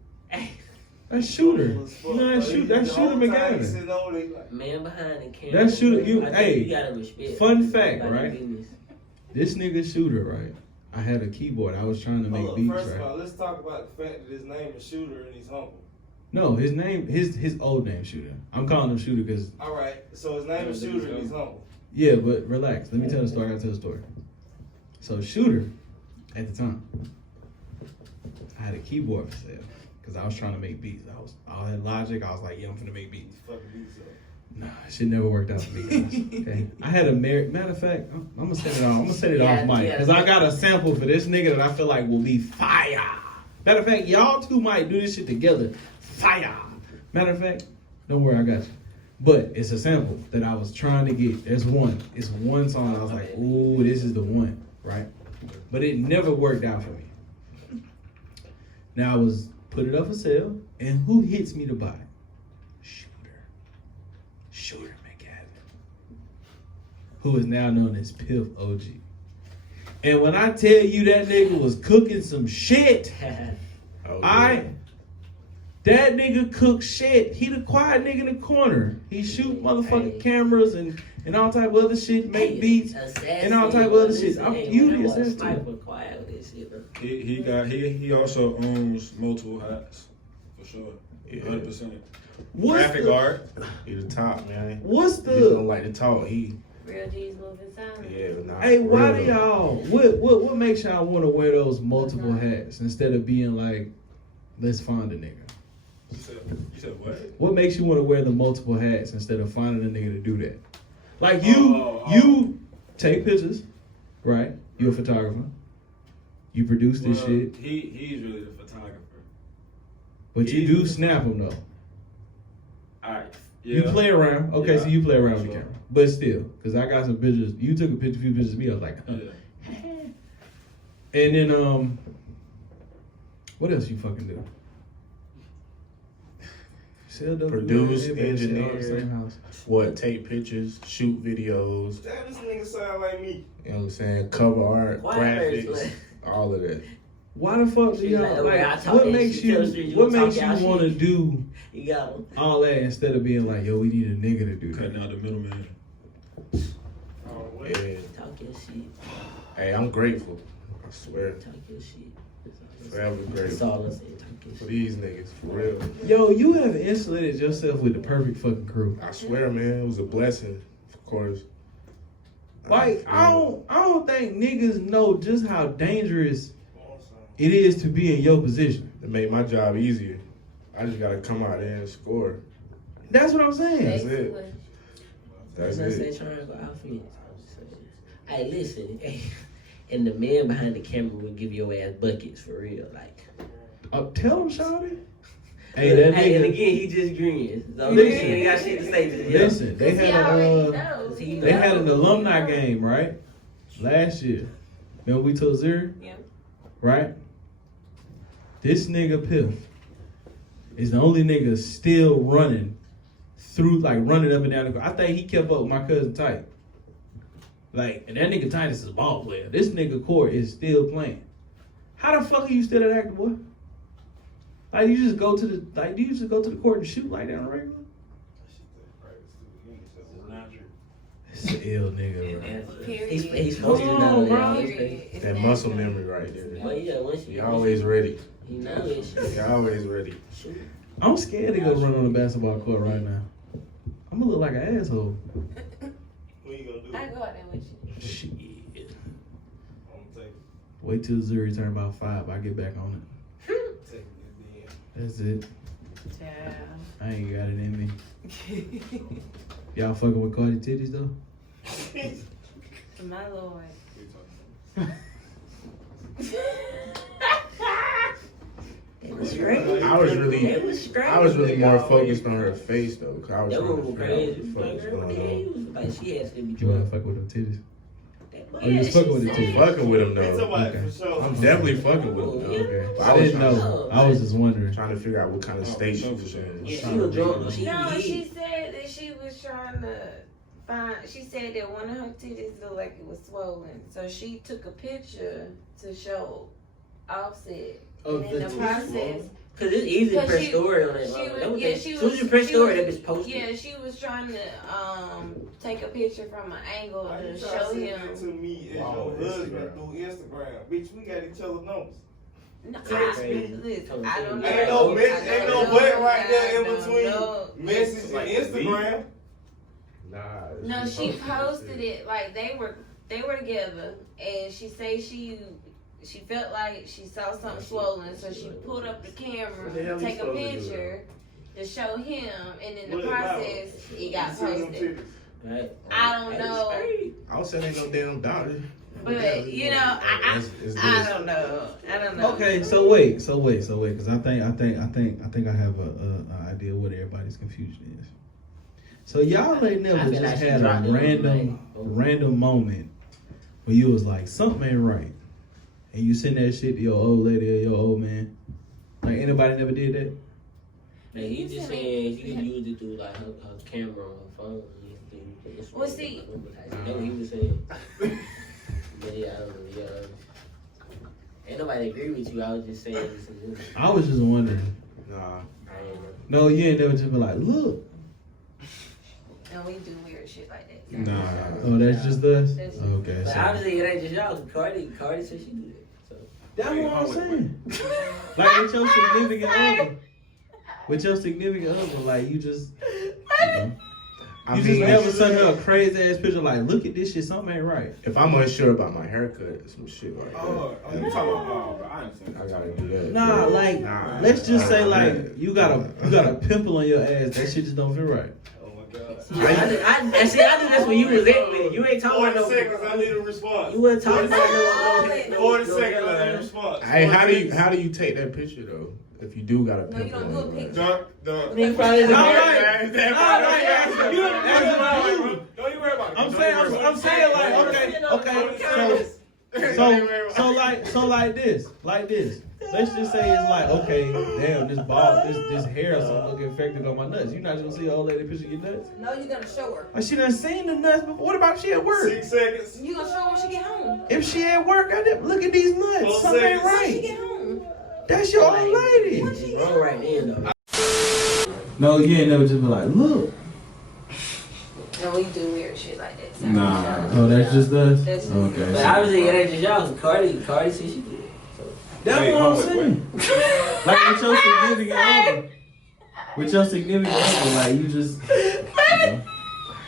That's Shooter. You know that's Shooter McGavin. Man behind the camera. That's Shooter. You you gotta respect. Fun fact, everybody right? business. This nigga Shooter, right? I had a keyboard. I was trying to make beats, First right? of all, let's talk about the fact that his name is Shooter and he's humble. No, his name, his old name Shooter. I'm calling him Shooter because. All right, so his name is Shooter and he's humble. Yeah, but relax. Let me tell the story. I gotta tell the story. So Shooter, at the time, I had a keyboard for sale because I was trying to make beats. I had Logic. I was like, yeah, I'm finna make beats. Fucking beats up. Nah, shit never worked out for me, guys. Okay, I had a matter of fact. I'm gonna set it off. I'm gonna set it off mic because I got a sample for this nigga that I feel like will be fire. Matter of fact, y'all two might do this shit together. Fire. Matter of fact, don't worry, I got you. But it's a sample that I was trying to get. There's one. It's one song I was like, ooh, this is the one, right? But it never worked out for me. Now I was put it up for sale, and who hits me to buy? Shorter McGavin, who is now known as Piff.OG. And when I tell you that nigga was cooking some shit, that nigga cook shit. He the quiet nigga in the corner. He shoot motherfucking cameras and all type of other shit, make beats and all type of other shit. I'm usually assassin. He also owns multiple hats for sure. 100%. Graphic art. He the top, man. What's He don't like to talk. Real G's moving silent. Yeah, nah, Hey, why real. do y'all? What makes y'all want to wear those multiple hats instead of being like, let's find a nigga? You said what? What makes you want to wear the multiple hats instead of finding a nigga to do that? Like you take pictures, right? You're a photographer. You produce this shit. He's really the photographer. But you do snap them though. Alright. You play around. Okay, so you play around with the camera. But still, because I got some pictures. You took a few pictures of me. I was like, And then, what else you fucking do? Produce, engineer, what? Take pictures, shoot videos. Damn, this nigga sound like me. You know what I'm saying? Cover art, graphics, all of that. Why the fuck do y'all like? What makes you want to do all that instead of being like, yo, we need a nigga to do that? Cutting out the middleman. Yeah. Talk your shit. Hey, I'm grateful. I swear. Talk your shit. Forever That's all grateful. I'm saying. For these niggas, for real. Yo, you have insulated yourself with the perfect fucking crew. I swear, man, it was a blessing, of course. Like, I don't think niggas know just how dangerous it is to be in your position. It made my job easier. I just gotta come out there and score. That's what I'm saying. That's it. That's it. Triangle outfit. Hey, listen. And the man behind the camera will give your ass buckets for real. Like, tell him, shawty. Hey, that nigga. And again, he just grins. So he ain't got shit to say to him. Listen, they had an alumni game, right? Last year. Remember we told Zuri? Yeah. Right? This nigga Piff is the only nigga still running through, like running up and down the court. I think he kept up with my cousin Tight. Like, and that nigga Titus is a ball player. This nigga Court is still playing. How the fuck are you still at active, boy? Like, do you just go to the court and shoot like that on regular? It's an ill nigga, bro. He's supposed to know That That muscle memory right there. Oh yeah, once He always ready. He knows it. He always ready. I'm scared to go run on the basketball court right now. I'm gonna look like an asshole. What you gonna do? I go out there with you. Shit. I'm gonna take Wait till Zuri turn about 5. I get back on it. it then. That's it. Child. I ain't got it in me. Y'all fucking with Cardi titties though? My lord. I was really more focused on her face though, cause I was That trying was to crazy. figure out what the fuck was going on. Like she has to be You wanna drunk. fuck with them titties? Well, Oh, you was yeah, fucking she with the said- titties? Fucking with him though. Somebody Okay. for sure. I'm definitely fucking with him though. Okay. But I was didn't know. I was just wondering. trying to figure out what kind of state she was in. Yeah, she was drunk. She No, did. she said that she was trying to find. She said that one of her titties looked like it was swollen, so she took a picture to show Offset. Of And in the the titties process, Cause it's easy to Cause press she- story on that. she motherfucker. was- That was yeah, that- she as soon as was- you press she story, was- that bitch posted. yeah, she was trying to take a picture from an angle Why you to trying to show send him. that to me as Wow, your husband Instagram. through Instagram? Bitch, we got each other's numbers. No, Text I, me. listen, I don't know. Ain't no I ain't don't no know. button right there in I don't between know. message and Like Instagram. Nah. No, she posted it like they were together, and she say she felt like she saw something swollen, so she pulled up the What the camera hell to he take a supposed to do? picture to show him, and in What the it matter? process it got You see them posted. titties. Right. I don't That know. was crazy. I was saying ain't no damn doctor. But you know, I don't know. I don't know. Okay, so wait, because I think I have a idea what everybody's confusion is. So y'all ain't I never feel just like she had a dropped it random moment where you was like, something ain't right. And you send that shit to your old lady or your old man. Like, anybody never did that? Like, he just saying you can use it through like her camera or her phone. Well, see. That's what he was saying. But yeah, I don't know. Yeah. Ain't nobody agree with you. I was just saying this and this. I was just wondering. Nah. I ain't know. No, you ain't never just been like, look. And we do weird shit like that. Nah. Oh, that's just us? That's just- Okay. But So. obviously it ain't just y'all. Cardi said she do that. So. That's what I'm saying. Like with your significant other. With your significant other, like you just you just never sent her a crazy ass picture like, look at this shit, something ain't right. If I'm unsure about my haircut, some shit like that. Oh, you talking about? Bro, I understand. I gotta do that. Nah, like Nah. let's just say like you got a pimple on your ass, that shit just don't feel right. Oh my god. I do this when you was at with it. You ain't talking 40 about no. seconds, I need a response. You wasn't talking about no. 40 seconds, I need a response. Hey, how do you take that picture though? If you do got a No, you pimple don't do a on your picture. ass? Done. Nigga probably is a All man. right. Don't you worry about it. I'm saying like okay. So like this. Let's just say it's like, okay, damn, this hair or something look infected on my nuts. You're not just gonna see an old lady picture of your nuts? No, you're gonna show her. Like she done seen the nuts before. What about if she at work? 6 seconds. You gonna show her when she get home. If she at work, I didn't look at these nuts. 4 Something ain't seconds. When she right. get home. That's your old lady. It's wrong right then though. No, you ain't never just been like, look. No, we do weird shit like that. So Nah. Oh, that's just us? That's just Okay. But obviously it ain't just y'all. Cardi said she did it. So. That's Wait, what I'm hold saying. Like with your significant other. With your significant other, like you just.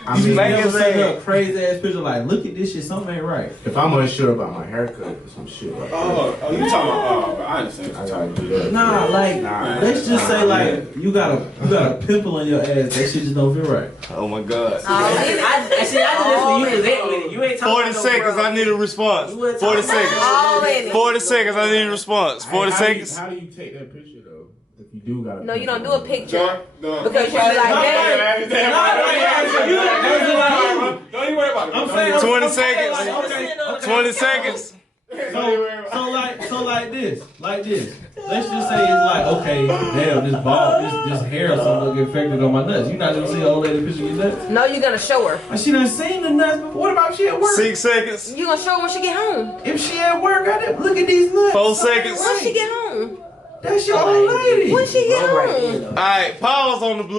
I You mean, never sent her a crazy ass picture like, look at this shit, something ain't right. if I'm unsure about my haircut, some shit like that. Oh, you talking about? Bro, I understand. I gotta do that. Nah, like Nah. let's just say like you got a pimple on your ass, that shit just don't feel right. Oh my god. I do this when you was at with it. You ain't talking 40 about seconds, no I need a response. You wasn't 40 talking about seconds. all in it. 40 seconds, I need a response. 40 Hey, seconds. How do you take that picture though? If you do got a No, you don't do pimple a on your picture. Done. Because you're like, man. Don't you worry about it. I'm saying 20 I'm saying, seconds. like, okay. 20 seconds. So like this. Let's just say it's like, okay, damn, this hair or something look infected on my nuts. You not gonna see an old lady picture of your nuts? No, you're gonna show her. And she done seen the nuts before. What about if she at work? 6 seconds. You gonna show her when she get home. If she at work, I didn't look at these nuts. 4 Something seconds. ain't When she right. get home. That's your old lady. When she get Wrong right then home. though. Alright, pause on the blue.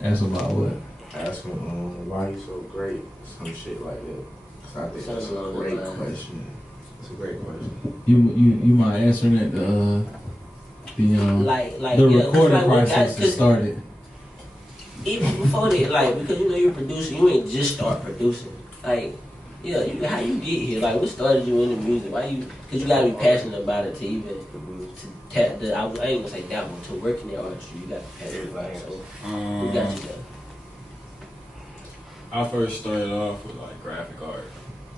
That's about what? Ask them, why you so great? Some shit like that. 'Cause I think that's a great question. It's a great question. You mind answering it? The Like the yeah, recording like, process that cause started. even before that, like because you know you're a producer, you ain't just start producing. Like, yeah, how you get here? Like, what started you in the music? Why you? Because you gotta be passionate about it to even to tap the. I ain't gonna say that one to work in the artistry. You gotta be passionate about it. So we got you there. I first started off with like graphic art,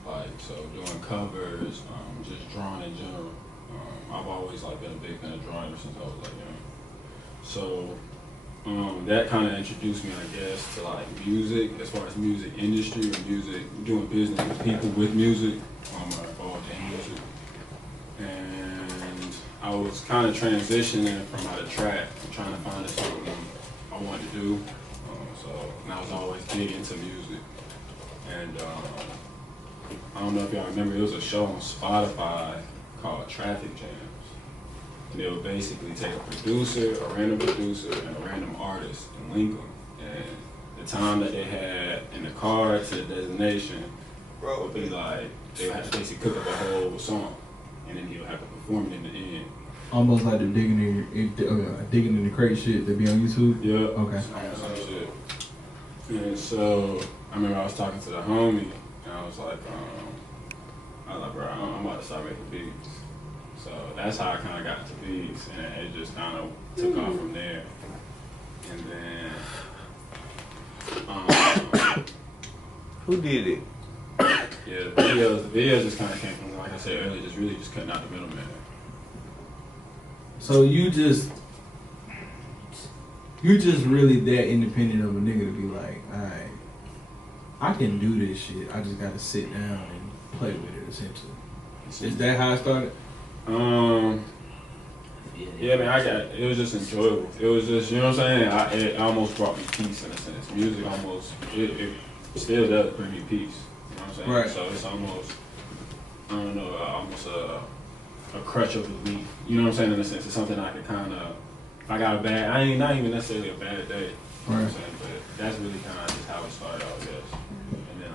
like so doing covers, just drawing in general. I've always like been a big fan of drawing since I was like young. So that kind of introduced me, I guess, to like music, as far as music industry or music, doing business with people with music. I involved in music, and I was kind of transitioning from how to trap, trying to find something I wanted to do. And I was always big into music. And I don't know if y'all remember, there was a show on Spotify called Traffic Jams. And they would basically take a producer, a random producer, and a random artist and link them. And the time that they had in the car to the destination would be like, they would have to basically cook up a whole song. And then he would have to perform it in the end. Almost like they're digging in the crate shit that be on YouTube. Yeah. Okay. Some shit. And so I remember I was talking to the homie, and I was like, bro, I'm about to start making beats. So that's how I kind of got into beats, and it just kind of took off from there. And then, Who did it? yeah, the videos just kind of came from, like I said earlier, just really just cutting out the middleman. So you just You just really that independent of a nigga to be like, alright, I can do this shit. I just gotta sit down and play with it, essentially. Is that how it started? Yeah, man, it was just enjoyable. It was just, you know what I'm saying? It almost brought me peace in a sense. Music almost, it still does bring me peace. You know what I'm saying? Right. So it's almost, I don't know, almost a crutch of relief. You know what I'm saying? In a sense, it's something I can kind of, if I got a bad, I ain't not even necessarily a bad day. You know what I'm saying? But that's really kind of just how it started out, I guess. And then,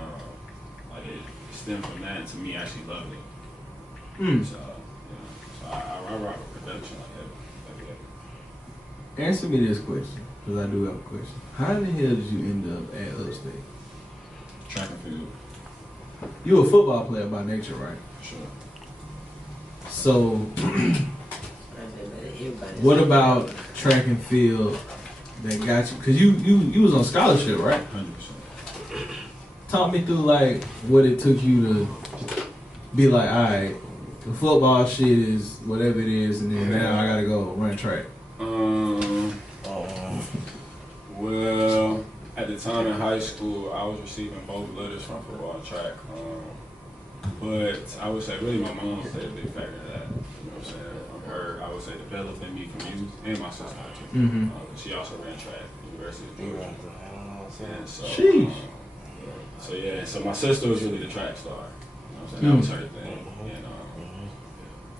like, it stemmed from that to me actually loving it. So, you know, so I rock with production like that. Answer me this question, because I do have a question. How the hell did you end up at Upstate? Track and field. You a football player by nature, right? Sure. So, what about track and field that got you? Because you was on scholarship, right? 100%. Talk me through like what it took you to be like, all right, the football shit is whatever it is, and then now I gotta go run track. Well, at the time in high school, I was receiving both letters from football and track. But I would say really my mom played a big factor in that. You know what I'm saying? Her, I would say, developing me for music, and my sister too. Mm-hmm. She also ran track at the University of Georgia. And so, Sheesh. So yeah, so my sister was really the track star. You know what I'm saying? That was her thing. And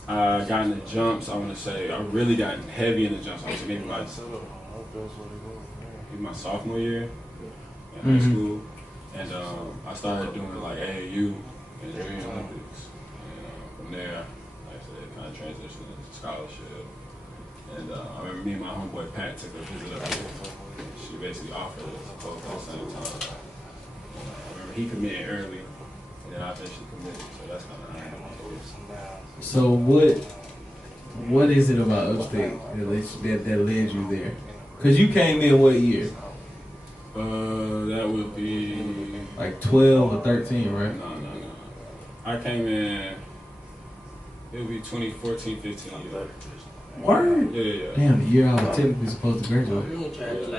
I got in the jumps. I want to say I really got heavy in the jumps. I would say maybe my sophomore year in high school, and I started doing like AAU and the Olympics. And from there, like I said, kind of transitioned into scholarship. And I remember me and my homeboy Pat took a visit up here. She basically offered us both at the same time. I remember he committed early, and then I eventually committed. So that's kind of how I So what is it about Upstate that led you there? Cause you came in what year? That would be like 12 or 13, right? No. I came in. It would be 2014, 15. Word? Yeah. Damn, the year I was typically supposed to graduate. You trying to you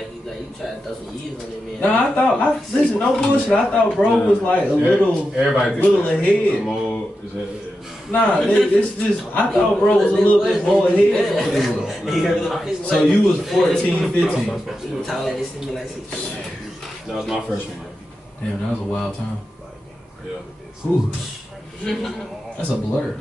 trying to throw some years on it, man. No, listen, no bullshit. I thought bro was like a little ahead. Nah, it's just, I thought bro was a little bit more ahead than what he was. So you was 14, 15. You were taller than this thing like 6. That was my freshman year. Damn, that was a wild time. Yeah. Whew. That's a blur.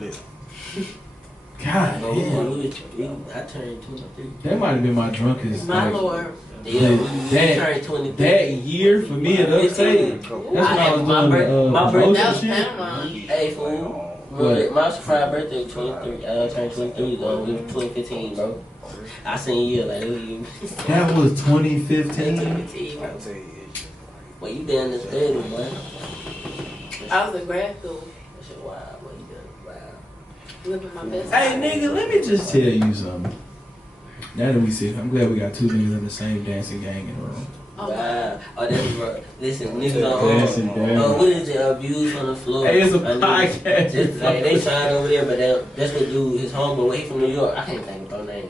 God damn. I turned 23. That might have been my drunkest. My lord. Yeah, that, turned 23. that year for me at Upstate, that's when I was doing my the birthday. That was shit. Panama. Hey, fool. What? My surprise birthday was 23. I turned 23 though. It was 2015, bro. I seen you like it was That was 2015. 2015, bro. Well, you down the 30, man. I was in grad school. That shit wild. What you doing? Wow. Living my best Hey, life. nigga, let me just tell you something. Now that we see it, I'm glad we got two niggas in the same dancing gang in the room. Oh, Wow. Oh, that's bro. Listen, niggas Dancing gang. what is it? Abuse on the floor. Hey, it's a podcast. podcast. Like, they trying over there, but that's what dude, his homeboy, he from New York. I can't think of her name.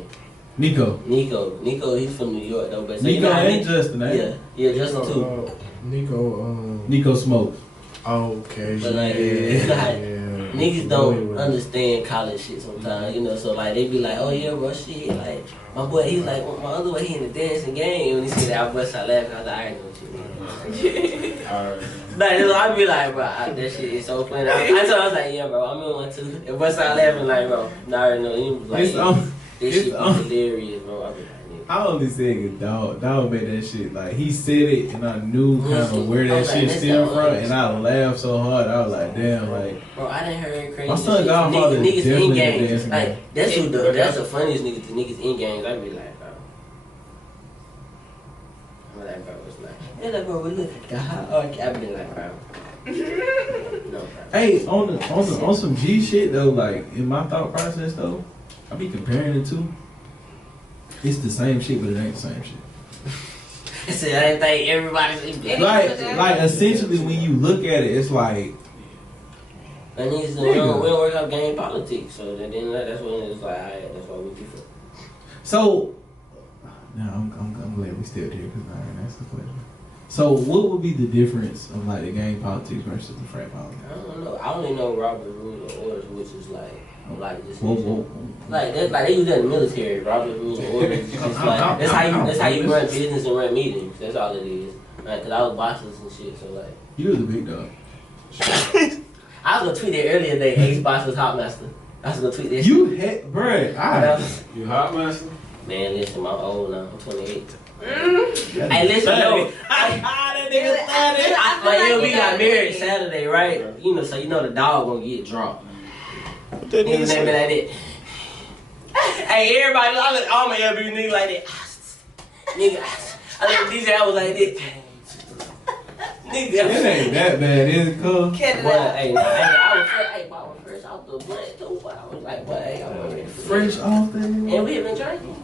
Nico. Nico, he's from New York though. But so Nico you know how and Justin, eh? Yeah, Justin too. Nico Smoke. Okay. But like, you know how niggas don't understand college shit sometimes, you know. So like they be like, oh yeah, bro, shit. Like my boy, he's like my other boy, he in the dancing game. When he said that, I bust out laughing. I was like, I already know what you mean. Like I be like, bro, that shit is so funny. I told him, I was like, yeah, bro, I'm in one too. And bust out laughing like, bro, I already know. He was like, this shit be hilarious, bro. I be like. I only said it, dog made that shit, like, he said it, and I knew kind of where that shit stemmed from, and I laughed so hard, I was like, damn, like. Bro, I done heard crazy my son shit. Godfather Niggas in definitely games. dancing. Like, that's the funniest niggas, the niggas in games. I be like, bro. I'm like, bro, it's like, hey, like, bro, look, I be like, bro. No, bro. Hey, on some G shit, though, like, in my thought process, though, I be comparing the two. It's the same shit, but it ain't the same shit. It's the same thing. Everybody's like essentially, when you look at it, it's like. And niggas we don't work out game politics, so then that's when it's like, alright, that's why we different. So, No, I'm glad we still here because I didn't ask the question. So, what would be the difference of like the gang politics versus the frat politics? I don't know. I only know Robert rules and orders, which is like this. Whoa. Like that's like they use that in the military. Robert rules and orders. It's like that's how you run business and run meetings. That's all it is. Right? Cause I was bosses and shit. So like You was a big dog. I was gonna tweet that earlier today. Ace Boss was hot master. I was gonna tweet that. You hit, bruh. You hot master? Man, listen, I'm old now. I'm 28. Hey, listen, yo. My LB got married Saturday, right? You know, so you know the dog gonna get drunk. Niggas ain't been like that. Hey, everybody, I look all my LB niggas like that. Nigga, I look DJ, I was like this. Nigga, It ain't that bad, is it, cuz? well, hey, I was fresh off the blood too. But I was like, what? Hey, I'm already Fresh off there. And we had been drinking.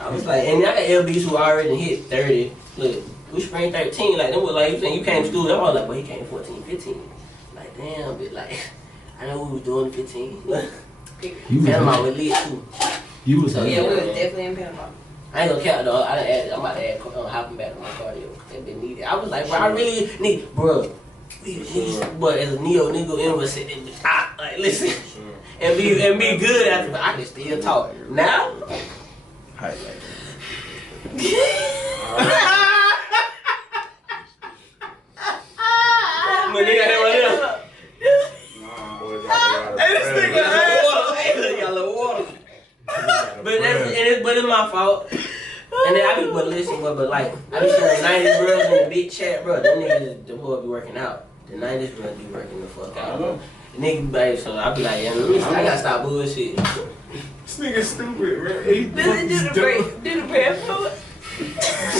I was like, and I got LBs who already hit 30. Look, we sprang 13. Like, them was like, you saying you came to school. Them was like, well, he came 14, 15. Like, damn, but like, I know we was doing 15. Panama with lit too. You was So, Yeah, we yeah, was definitely in Panama. I ain't gonna count though. I done added, I'm about to add hopping back on my cardio. That been needed. I was like, bro, I really need, bro. But as a neo nigga, in was sitting, like, listen, and be good after. But I can still talk now. My nigga had one of them. Hey, this nigga had water. Hey, got a little water. But it's my fault. And then I be, but listen, but like, I be seeing the 90s girls in the big chat, bro. Them niggas, them boys be working out. The 90s girls be working the fuck out. The nigga be like, so I be like, yeah, I gotta stop bullshit. This nigga stupid, bro. Listen, do the prayer for it. You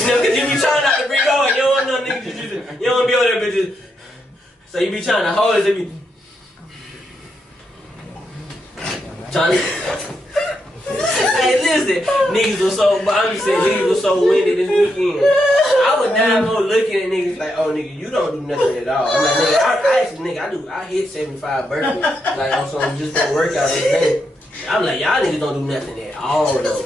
know, cause you be trying not to bring on, you don't want no niggas, you don't be over there bitches. So you be trying to hold it, so you be trying to. Hey, listen, niggas was so, I'm just saying, niggas was so windy this weekend. I was down low looking at niggas like, oh nigga, you don't do nothing at all. I'm like, nigga, I actually, nigga, I hit 75 burpees, like on some just for workout this day. I'm like, y'all niggas don't do nothing at all though.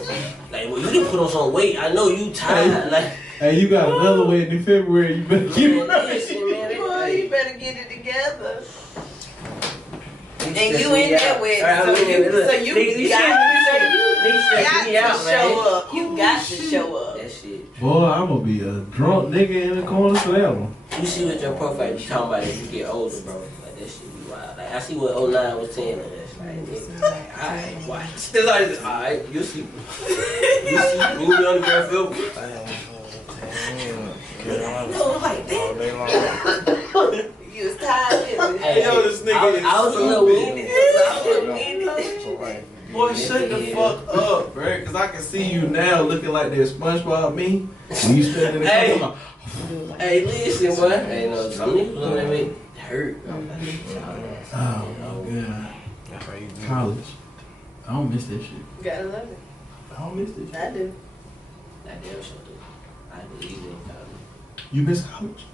Like, well, you done put on some weight. I know you tired. Like, Hey, you got another wedding in February. You better keep it up. listen, man. Boy, you better get it together. And you in that wedding, so you got to show up. You got to show up. That shit. Boy, I'm gonna be a drunk nigga in the corner for that one. You see what your profile be talking about as you get older, bro. Like, that shit be wild. Like, I see what 09 was saying. And that's like, nigga, alright, watch. It's like this, alright, you see. You be on the girl film. No, like that. You was tired. Hey, Yo, this nigga I was a little winded. Boy, shut the fuck up, bro. Cause I can see you now looking like that SpongeBob me. When you spend in the Hey. car, Hey, listen, boy. Hey, no, some niggas was on that way hurt. oh god. College. I don't miss that shit. You gotta love it. I don't miss that shit. I do. I damn sure do. I believe in college. You miss college?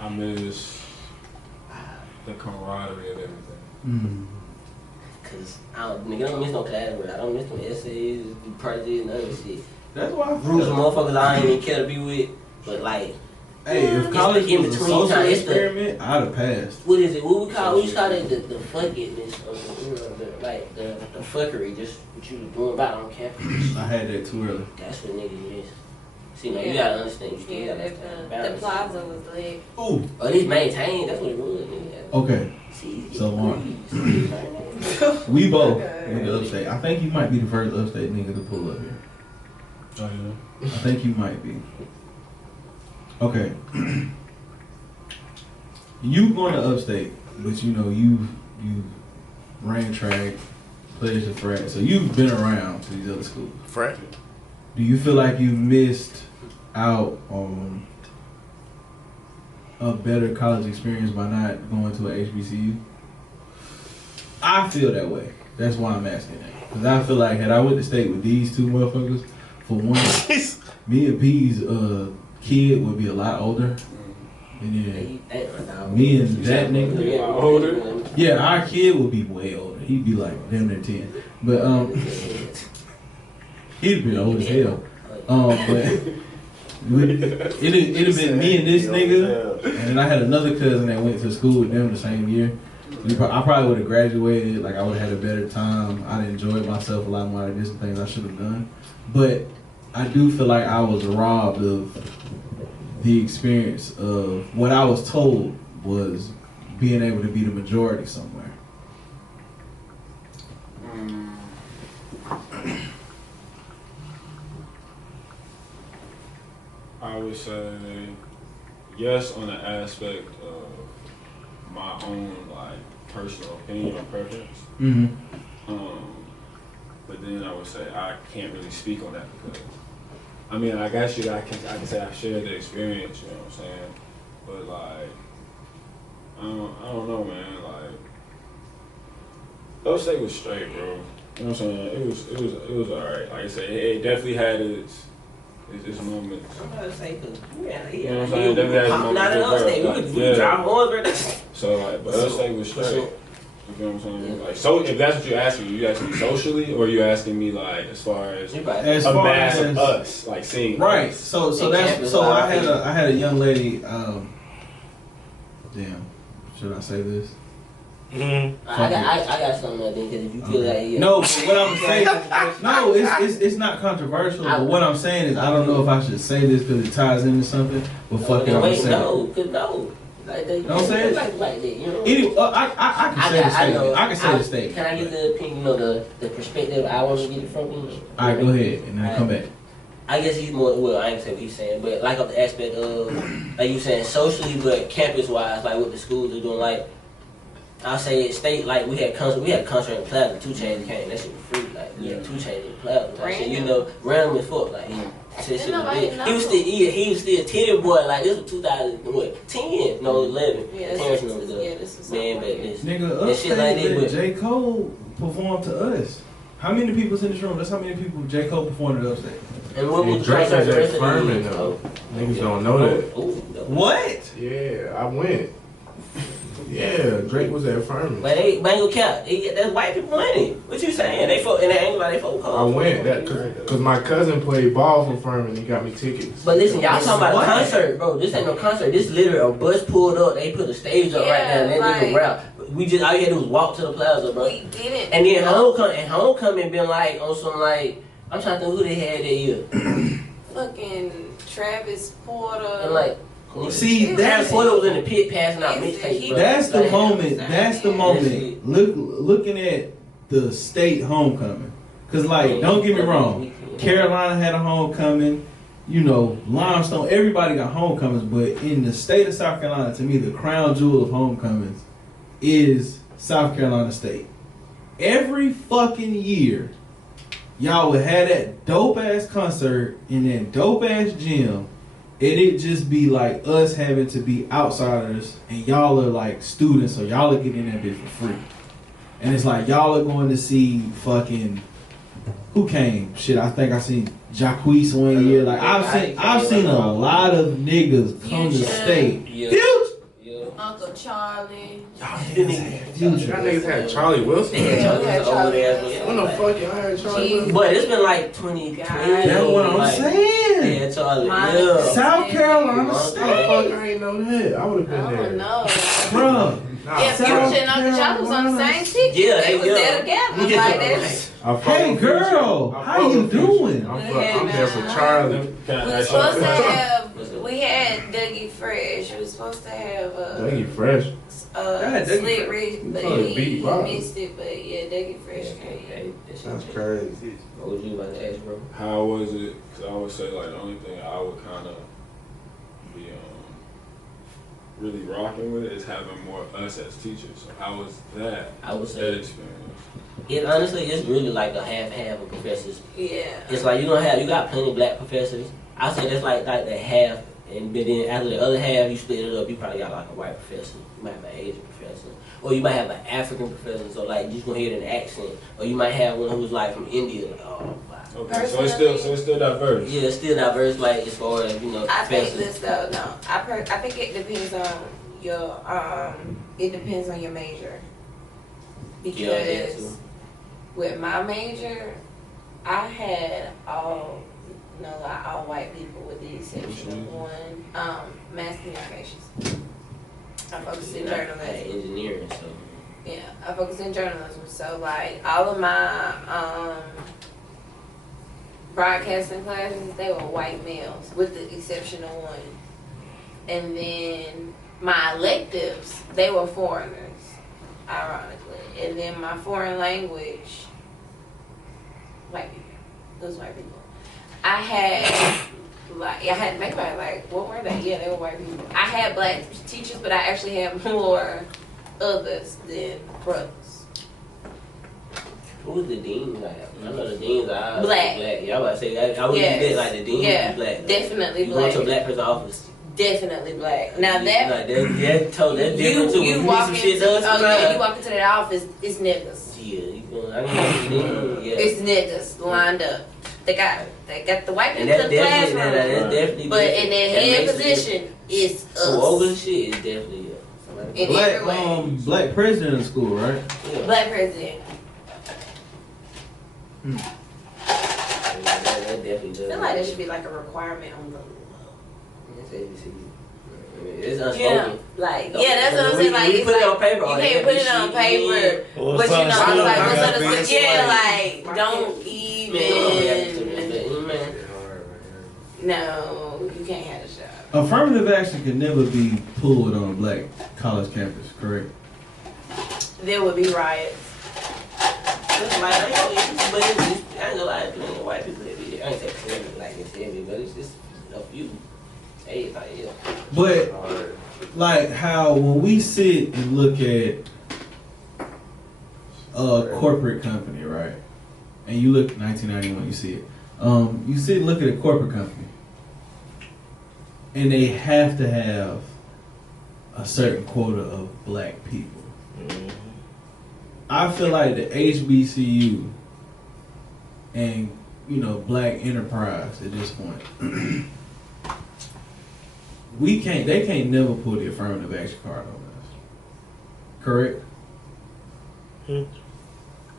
I miss the camaraderie of everything. Cause nigga, I don't miss no class, bro. I don't miss them essays, projects, none of this shit. That's why I Rules of motherfuckers I ain't even care to be with, but like, Hey, if college in was a between social time, it's the- experiment, I'd have passed. what is it? What we call it? The fuckiness of you know, the fuckery, just what you was doing about on campus. I had that too early. That's what niggas miss. See, man, you gotta understand. You still Yeah, gotta understand the balance. plaza was lit. Ooh. Or at least maintain. That's what it was, nigga. Okay. See, So, Mark. Mark. We both Okay. in the upstate. I think you might be the first upstate nigga to pull up here. Oh, yeah. I think you might be. Okay. You going to upstate, but you know you ran track, pledged to frat, so you've been around to these other schools. Frat? Do you feel like you missed out on a better college experience by not going to a HBCU? I feel that way. That's why I'm asking that. Because I feel like had I went to state with these two motherfuckers, for one, me and P's kid would be a lot older. And then me and that nigga, Older? yeah, our kid would be way older. He'd be like damn near 10. But he'd be old as hell. But it'd have been me and this nigga, and then I had another cousin that went to school with them the same year. I probably would have graduated, like I would have had a better time. I'd enjoyed myself a lot more. I did some things I should have done. But I do feel like I was robbed of the experience of what I was told was being able to be the majority somewhere. I would say yes on the aspect of my own like personal opinion or preference. Mm-hmm. But then I would say I can't really speak on that because I mean I guess I can say I've shared the experience, you know what I'm saying? But like I don't know, man. Like upstate was straight, bro. You know what I'm saying? It was alright. Like I said, it definitely had its moments. I'm about to say, cause You know what I'm saying? Definitely had its moments. not in upstate. We could drive on, bro. So like, but upstate was straight. You know what I'm saying? Like, so if that's what you're asking me socially, or are you asking me like as far as a mass of us, like seeing right? us? So I had a young lady. Damn, should I say this? Mm-hmm. I got something I think because if you feel like no, but what I'm saying, no, it's not controversial. But what I'm saying is I don't know if I should say this because it ties into something. But fuck it, I'm gonna say no. Like they, don't say it. Like that, you know. Anyway, I can say the statement. I can say the statement. Can I get the opinion, you know, the perspective I want to get it from you? All right, go ahead, and then come back. I guess he's more, well, I ain't gonna say what he's saying, but like of the aspect of, like you saying socially, but campus-wise, like what the schools are doing, like, I'll say it state, like we had concert in Plaza, 2 Chainz came, that shit was free, like we had 2 Chainz in Plaza, type shit, you know, random as fuck, like he said shit was big. He was still titty boy, like this was 2010, no 11. Yeah, Terrence this knows was man back this. Nigga, and shit like that, but J. Cole performed to us. How many people's in this room? That's how many people J. Cole performed at Upstate. And what was the Drake was concert at Furman though. Niggas don't know that. What? Yeah, I went. Yeah, Drake was at Furman. But they ain't gonna count. That's white people money. What you saying? They folk, and they ain't like they folk. I went that cause my cousin played ball for Furman. He got me tickets. But listen, y'all talking about a concert, bro. This ain't no concert. This literally a bus pulled up. They put a stage up right there, and that nigga rap. We just all you had to do was walk to the plaza, bro. We didn't. And then homecoming been like on some like I'm trying to think who they had that year. Fucking Travis Porter. And like. See, Travis Porter was in the pit passing out mixtapes, bro. That's the moment. That's the moment. Looking at the state homecoming, cause like, don't get me wrong, Carolina had a homecoming. You know, Limestone. Everybody got homecomings, but in the state of South Carolina, to me, the crown jewel of homecomings is South Carolina State. Every fucking year, y'all would have that dope ass concert in that dope ass gym. And it just be like us having to be outsiders, and y'all are like students, so y'all are getting that bitch for free. And it's like y'all are going to see fucking who came? Shit, I think I seen Jacquees one year. Like I've seen a lot of niggas come to state. Huge. Uncle Charlie. Y'all niggas had Charlie Wilson. When the fuck y'all had Charlie Wilson? But it's been like 20. That's what I'm saying. Yeah, Charlie. South Carolina State. I ain't know that. I would have been there. No. Bruh. Yeah, Future and Uncle Charlie was on the same ticket. Yeah, they was there together. Like that. Hey girl, how you doing? I'm there for Charlie. We was supposed to have. We had Dougie Fresh. We was supposed to have Dougie Fresh. Slick Rich, but Beat he Bob. missed it. But yeah, Dougie Fresh came. That's crazy. What was you about to ask, bro? How was it? Because I would say like the only thing I would kind of be really rocking with is having more us as teachers. So how was that? I would say that experience. It honestly is really like a half of professors. Yeah. It's like you got plenty of black professors. I say that's like the half, and then after the other half you split it up. You probably got like a white professor. You might have an Asian professor, or you might have an African professor. So like you just gonna hear it in the accent, or you might have one who's like from India. Like, oh wow. Okay, so it's still diverse. Yeah, it's still diverse. Like as far as I think this though. No, I think it depends on your it depends on your major. because with my major, I had all white people with the exception of one, mass communications. I focused in journalism. Engineering, so. Yeah, I focused in journalism. So like all of my broadcasting classes, they were white males with the exception of one. And then my electives, they were foreigners, ironically. And then my foreign language, white people. Those white people. I had to think about it, like, what were they? Yeah, they were white people. I had black teachers, but I actually had more others than brothers. Who was the dean like? I know the deans are Black. Yeah, I was about to say, I would bet like the dean was black. Though. Definitely you black. You go to a black person's office. Definitely black. Now that like that's different too. You walk into you walk into that office, it's niggas. Yeah, you going? Yeah. It's niggas lined up. They got the white people in in the classroom, definitely but in their head position, it's us. Over the shit is definitely Black president of school, right? Yeah. Black president. That definitely does. I feel like there should be like a requirement on the. It's unspoken. Yeah, like that's what I'm saying. Like you put it on paper. You can't put it on paper, but you know, it's like what's understood. Yeah, like don't even. No, you can't have a shot. Affirmative action can never be pulled on a black college campus, correct? There would be riots. Like, I ain't gonna lie, white people that be there. I ain't saying like it's heavy, but it's just a few. Hey, like, yeah. But like how when we sit and look at a corporate company, right? And you look 1991, you see it. You sit and look at a corporate company, and they have to have a certain quota of black people. Mm-hmm. I feel like the HBCU and Black Enterprise at this point, they can't never pull the affirmative action card on us. Correct?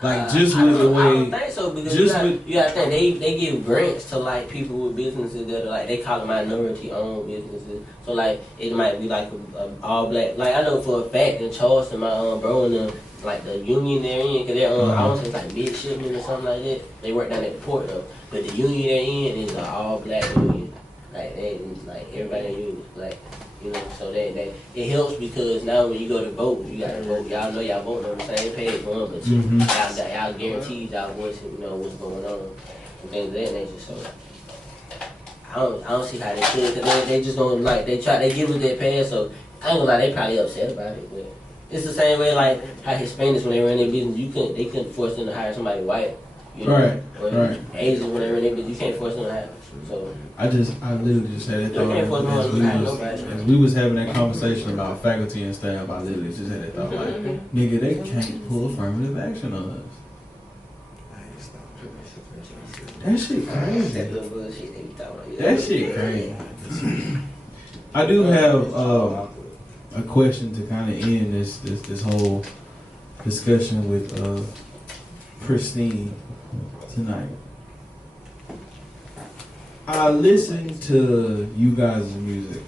Like just with the way. I don't think so because you gotta think they give grants to like people with businesses that are like they call them minority owned businesses. So like it might be like a all black. Like I know for a fact in Charleston, my bro and them, like the union they're in, cause they're I don't say it's like midshipmen or something like that. They work down at the port though, but the union they're in is an all black union. Like they like everybody in the union like. So that it helps because now when you go to vote, you gotta vote. Y'all know y'all voting on the same page, but y'all guaranteed y'all voicing, what's going on and things of that nature. So I don't see how they could, cause they just don't like they give us that pass. So I ain't gonna lie, they probably upset about it, but it's the same way like how Hispanics when they run their business, they couldn't force them to hire somebody white. Right. Asians when they run their business, you can't force them to hire. So I literally just had that thought as we was having that conversation about faculty and staff. I literally just had that thought like, nigga, they can't pull affirmative action on us. That shit crazy. That shit crazy. I do have a question to kind of end this whole discussion with PRSTNE tonight. I listen to you guys' music,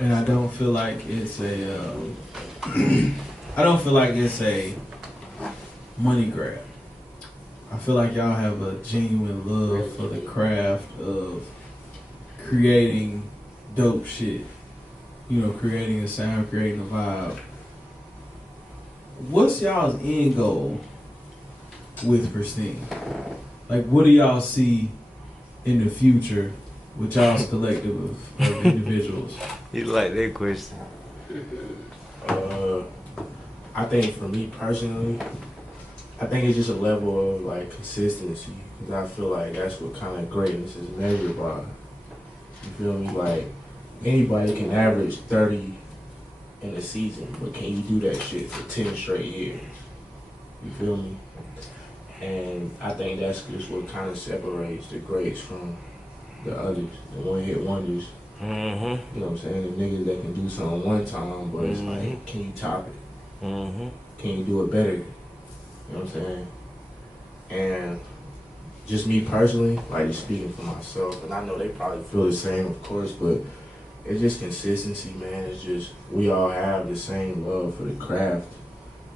and I don't feel like it's a money grab. I feel like y'all have a genuine love for the craft of creating dope shit. Creating a sound, creating a vibe. What's y'all's end goal with PRSTNE? Like, what do y'all see in the future with y'all's collective of individuals? You like that question? I think for me personally, I think it's just a level of like consistency, because I feel like that's what kind of greatness is measured by. You feel me? Like anybody can average 30 in a season, but can you do that shit for 10 straight years? You feel me? And I think that's just what kind of separates the greats from the others, the one-hit wonders. Mm-hmm. You know what I'm saying? The niggas that can do something one time, but it's like, can you top it? Mm-hmm. can you do it better? You know what I'm saying? And just me personally, like just speaking for myself, and I know they probably feel the same, of course, but it's just consistency, man. It's just we all have the same love for the craft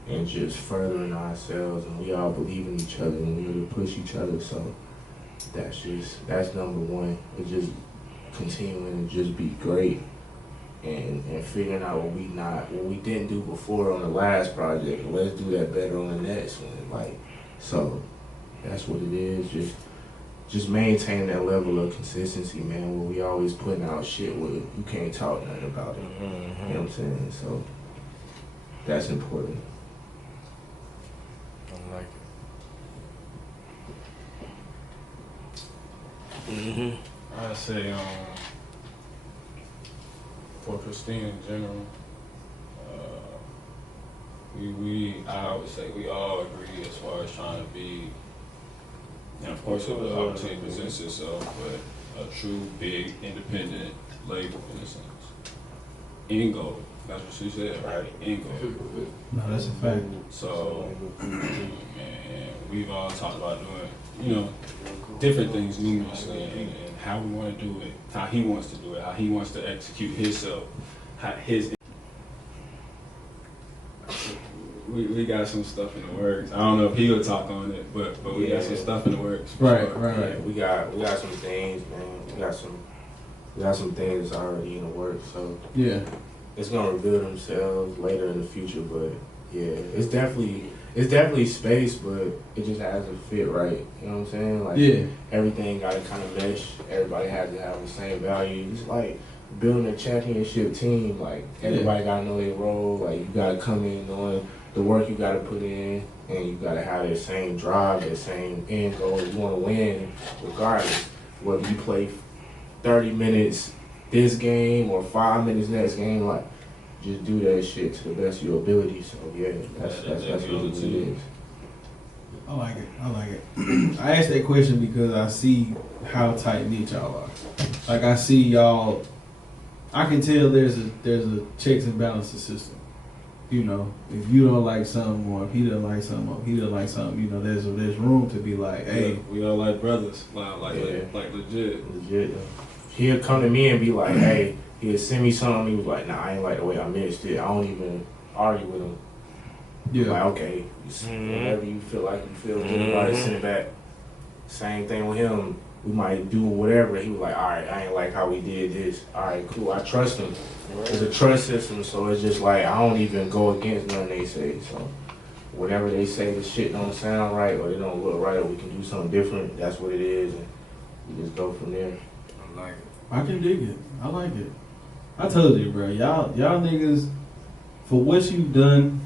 and just furthering ourselves, and we all believe in each other and we're to push each other. So that's number one. It's just continuing to just be great and figuring out what we didn't do before on the last project. Let's do that better on the next one. Like, so that's what it is. Just maintain that level of consistency, man, where we always putting out shit where you can't talk nothing about it. You know what I'm saying? So that's important. I like it. I'd say for PRSTNE in general, I would say we all agree as far as trying to be, and of course if the opportunity presents itself, but a true big independent label in a sense. End goal. That's what she said, right? End goal. No, that's a fact. So, and we've all talked about doing, different things numerously and how we want to do it, how he wants to do it, how he wants to execute himself, we got some stuff in the works. I don't know if he'll talk on it, but we got some stuff in the works. Right. We got some things, man. We got some things that's already in the works. So yeah, it's gonna reveal themselves later in the future. But yeah, it's definitely space, but it just has to fit right. You know what I'm saying? Like, yeah, everything got to kind of mesh. Everybody has to have the same values. It's like building a championship team. Like, everybody got to know their role. Like, you got to come in knowing the work you got to put in, and you got to have that same drive, that same end goal. You want to win regardless. Whether you play 30 minutes this game or 5 minutes next game, like, just do that shit to the best of your ability. So yeah, that's what it is. I like it. I asked that question because I see how tight-knit y'all are. Like, I see y'all, I can tell there's a checks and balances system. If you don't like something, or if he doesn't like something, or he doesn't like something, there's room to be like, hey, we all like brothers, like legit. He'll come to me and be like, hey, he'll send me something. He was like, nah, I ain't like the way I mixed it. I don't even argue with him. Yeah. Like, okay, whatever you feel like you feel, everybody send it back. Same thing with him. We might do whatever. He was like, all right, I ain't like how we did this. All right, cool. I trust him. It's a trust system, so it's just like I don't even go against nothing they say. So whatever they say, the shit don't sound right or they don't look right, or we can do something different. That's what it is, and we just go from there. I like it. I can dig it. I like it. I told you, bro. Y'all niggas, for what you've done,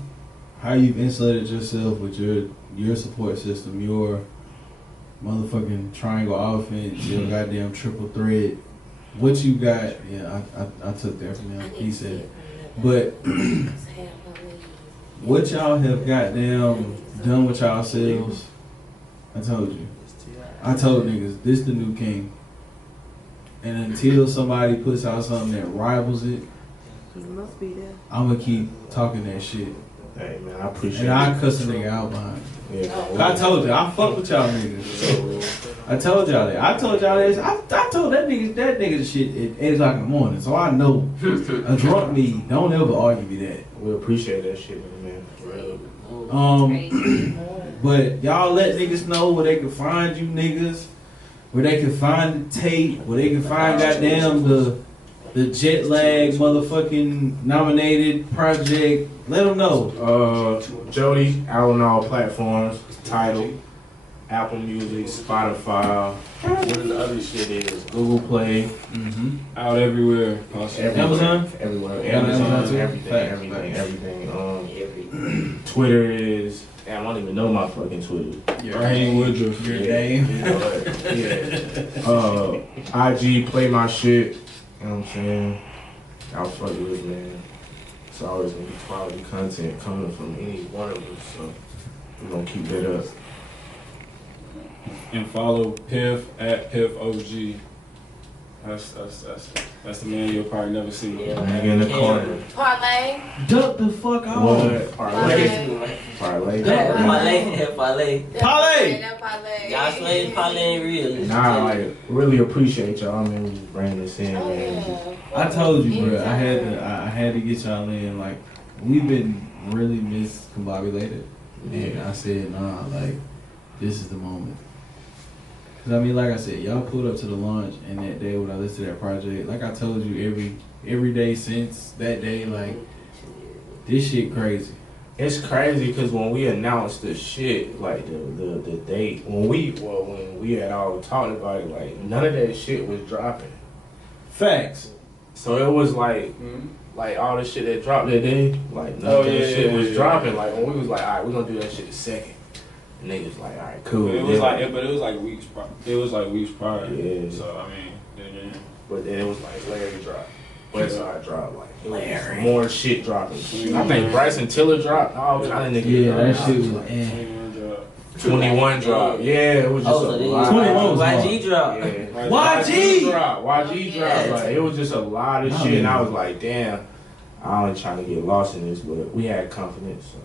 how you've insulated yourself with your support system, your motherfucking triangle offense, your goddamn triple threat, what you got, I took that from him. He said, but what y'all have goddamn done with y'allselves, I told you. I told niggas, this the new king. And until somebody puts out something that rivals it, I'm gonna keep talking that shit. Hey man, I appreciate it. And I cuss a nigga out behind it. Yeah. I told you, I fuck with y'all niggas. I told y'all that. I told y'all this. I told that nigga the shit at 8 o'clock in the morning. So I know a drunk me, don't ever argue me that. We appreciate that shit, man. For real. But y'all let niggas know where they can find you niggas, where they can find the tape, where they can find goddamn the jet lag motherfucking nominated project. Let them know. Jody out on all platforms. Tidal, Apple Music, Spotify. What the other shit is? Google Play. Out everywhere. Amazon. Everywhere. Amazon. Everything. Twitter is. Damn, I don't even know my fucking Twitter. Raheem Woodruff. Your name. IG, play my shit. You know what I'm saying? I'll fuck with it, man. It's always gonna be quality content coming from any one of us, so we're gonna keep that up. And follow Piff at Piff.OG That's the man you'll probably never see. Nigga in the corner. Parlay. Duck the fuck off. What? Parlay. Parlay. Parlay. Parlay. Y'all swear parlay ain't real. Nah, like, really appreciate y'all, man, just bringing this in, Oh, man. yeah. I told you, bro. I had to get y'all in. Like, we've been really miscombobulated, and I said, nah, like, this is the moment. Cause I mean, like I said, y'all pulled up to the launch, and that day when I listened to that project, like I told you, every day since that day, like, this shit crazy. It's crazy because when we announced the shit, like the date, when we had all talked about it, like none of that shit was dropping. Facts. So it was like, like all the shit that dropped that day, like none of that shit was dropping. Like when we was like, all right, we're gonna do that shit the second. Niggas like, all right, cool. But it was like weeks prior. It was like weeks prior. Yeah. So I mean, But then it was like Larry dropped. Westside dropped. Like it was more shit dropping. I think Bryson Tiller dropped. All kind of niggas. Yeah, that shit was 21 dropped. Yeah, it was just a lot. 21 was YG drop. Yeah. YG Yeah. dropped. Like it was just a lot of shit, and I was like, damn, I ain't trying to get lost in this, but we had confidence. So.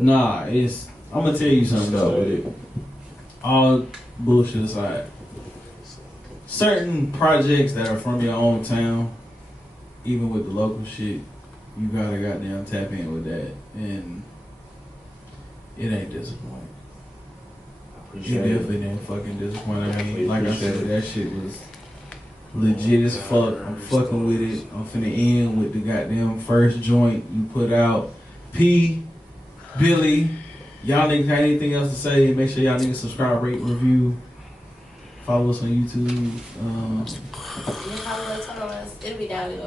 Nah, I'm gonna tell you something though. With it, all bullshit aside, certain projects that are from your own town, even with the local shit, you gotta goddamn tap in with that, and it ain't disappointing. It definitely didn't fucking disappoint. I mean, like I said, that shit was legit as fuck. I'm fucking with it. I'm finna end with the goddamn first joint you put out. P, Billy, y'all niggas got anything else to say? Make sure y'all niggas subscribe, rate, review. Follow us on YouTube. Follow us. It'll be down at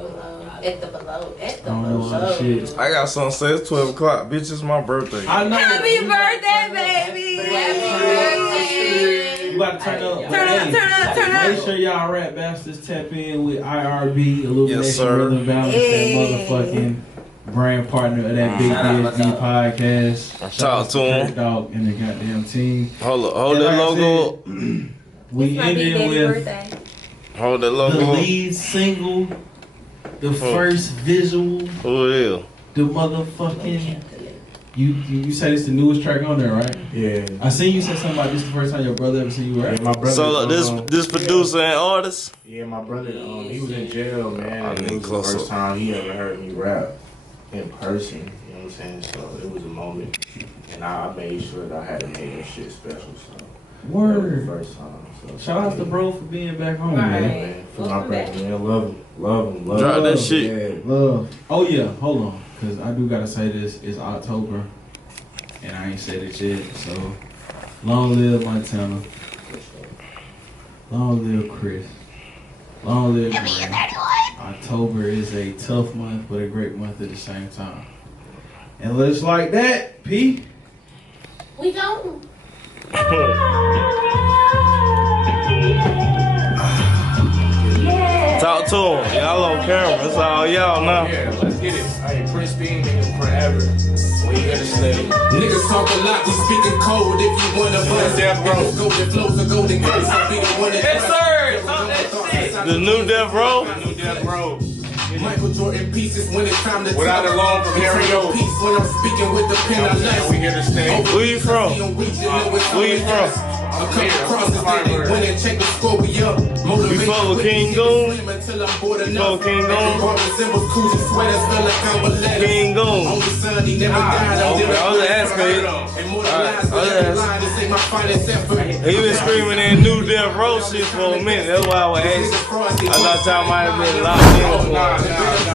the below. At the I don't know all the below. shit. I got something to say. It's 12 o'clock. Bitch, it's my birthday. I know. Happy birthday, baby! Happy birthday! You about to turn up. Turn up. Make sure y'all rap bastards tap in with IRB, Illumination Yes, sir. Rhythm Balance, that motherfucking brand partner of that Big BHB podcast. Talk to him. Dog and the goddamn team. Hold And that like I logo. said, we It's my big ended daddy's with birthday. Hold that the logo. lead single, the first visual, Who it is? the motherfucking. You said it's the newest track on there, right? Yeah. I seen you say something about this the first time your brother ever seen you rap. Yeah, my brother. So this producer and artist. Yeah, my brother. He was in jail, man. I And need it was close the first up. time he ever heard me rap in person. You know what I'm saying? So it was a moment, and I made sure that I had to make that shit special. So that was Word. the first time. So Shout out to bro for being back home, Right. man. For my brother, man. Love him. Drop that him. shit. Yeah. Love. Oh yeah, hold on, cause I do gotta say this. It's October, and I ain't said it yet. So, long live Montana. Long live Chris. Long live Gray. October is a tough month, but a great month at the same time. And just like that, P. We go. Talk to him. Y'all on camera. It's all y'all now. Yeah, let's get it. Hey, pristine niggas forever. We here to stay. Niggas talk a lot, we speaking code. If you wanna bust, golden flows are golden gates. I'll be the one that Yes, sir. Talk that shit. The new Death Row. New Death Row. Michael Jordan pieces when it's time to Without talk. a loan from It's Heir Jordan. peace when I'm speaking with the pen I left. We here to stay. Where you from? Where you from? A couple crosses that they win and check the score, we up. Motivation You fuck with with King me, Goon? sleep until I'm bored You enough. fuck with King Goon? Every bar resembles Coogee sweaters, feel like I'm a letter. King Goon. On the sun, he never died. I'm Okay, different. I was asking. Immortalized I was with every asking. line. This ain't my finest effort. He been screaming that new Death Row shit for a minute. That's why I was asking. I thought y'all might have been locked in for it. Nah.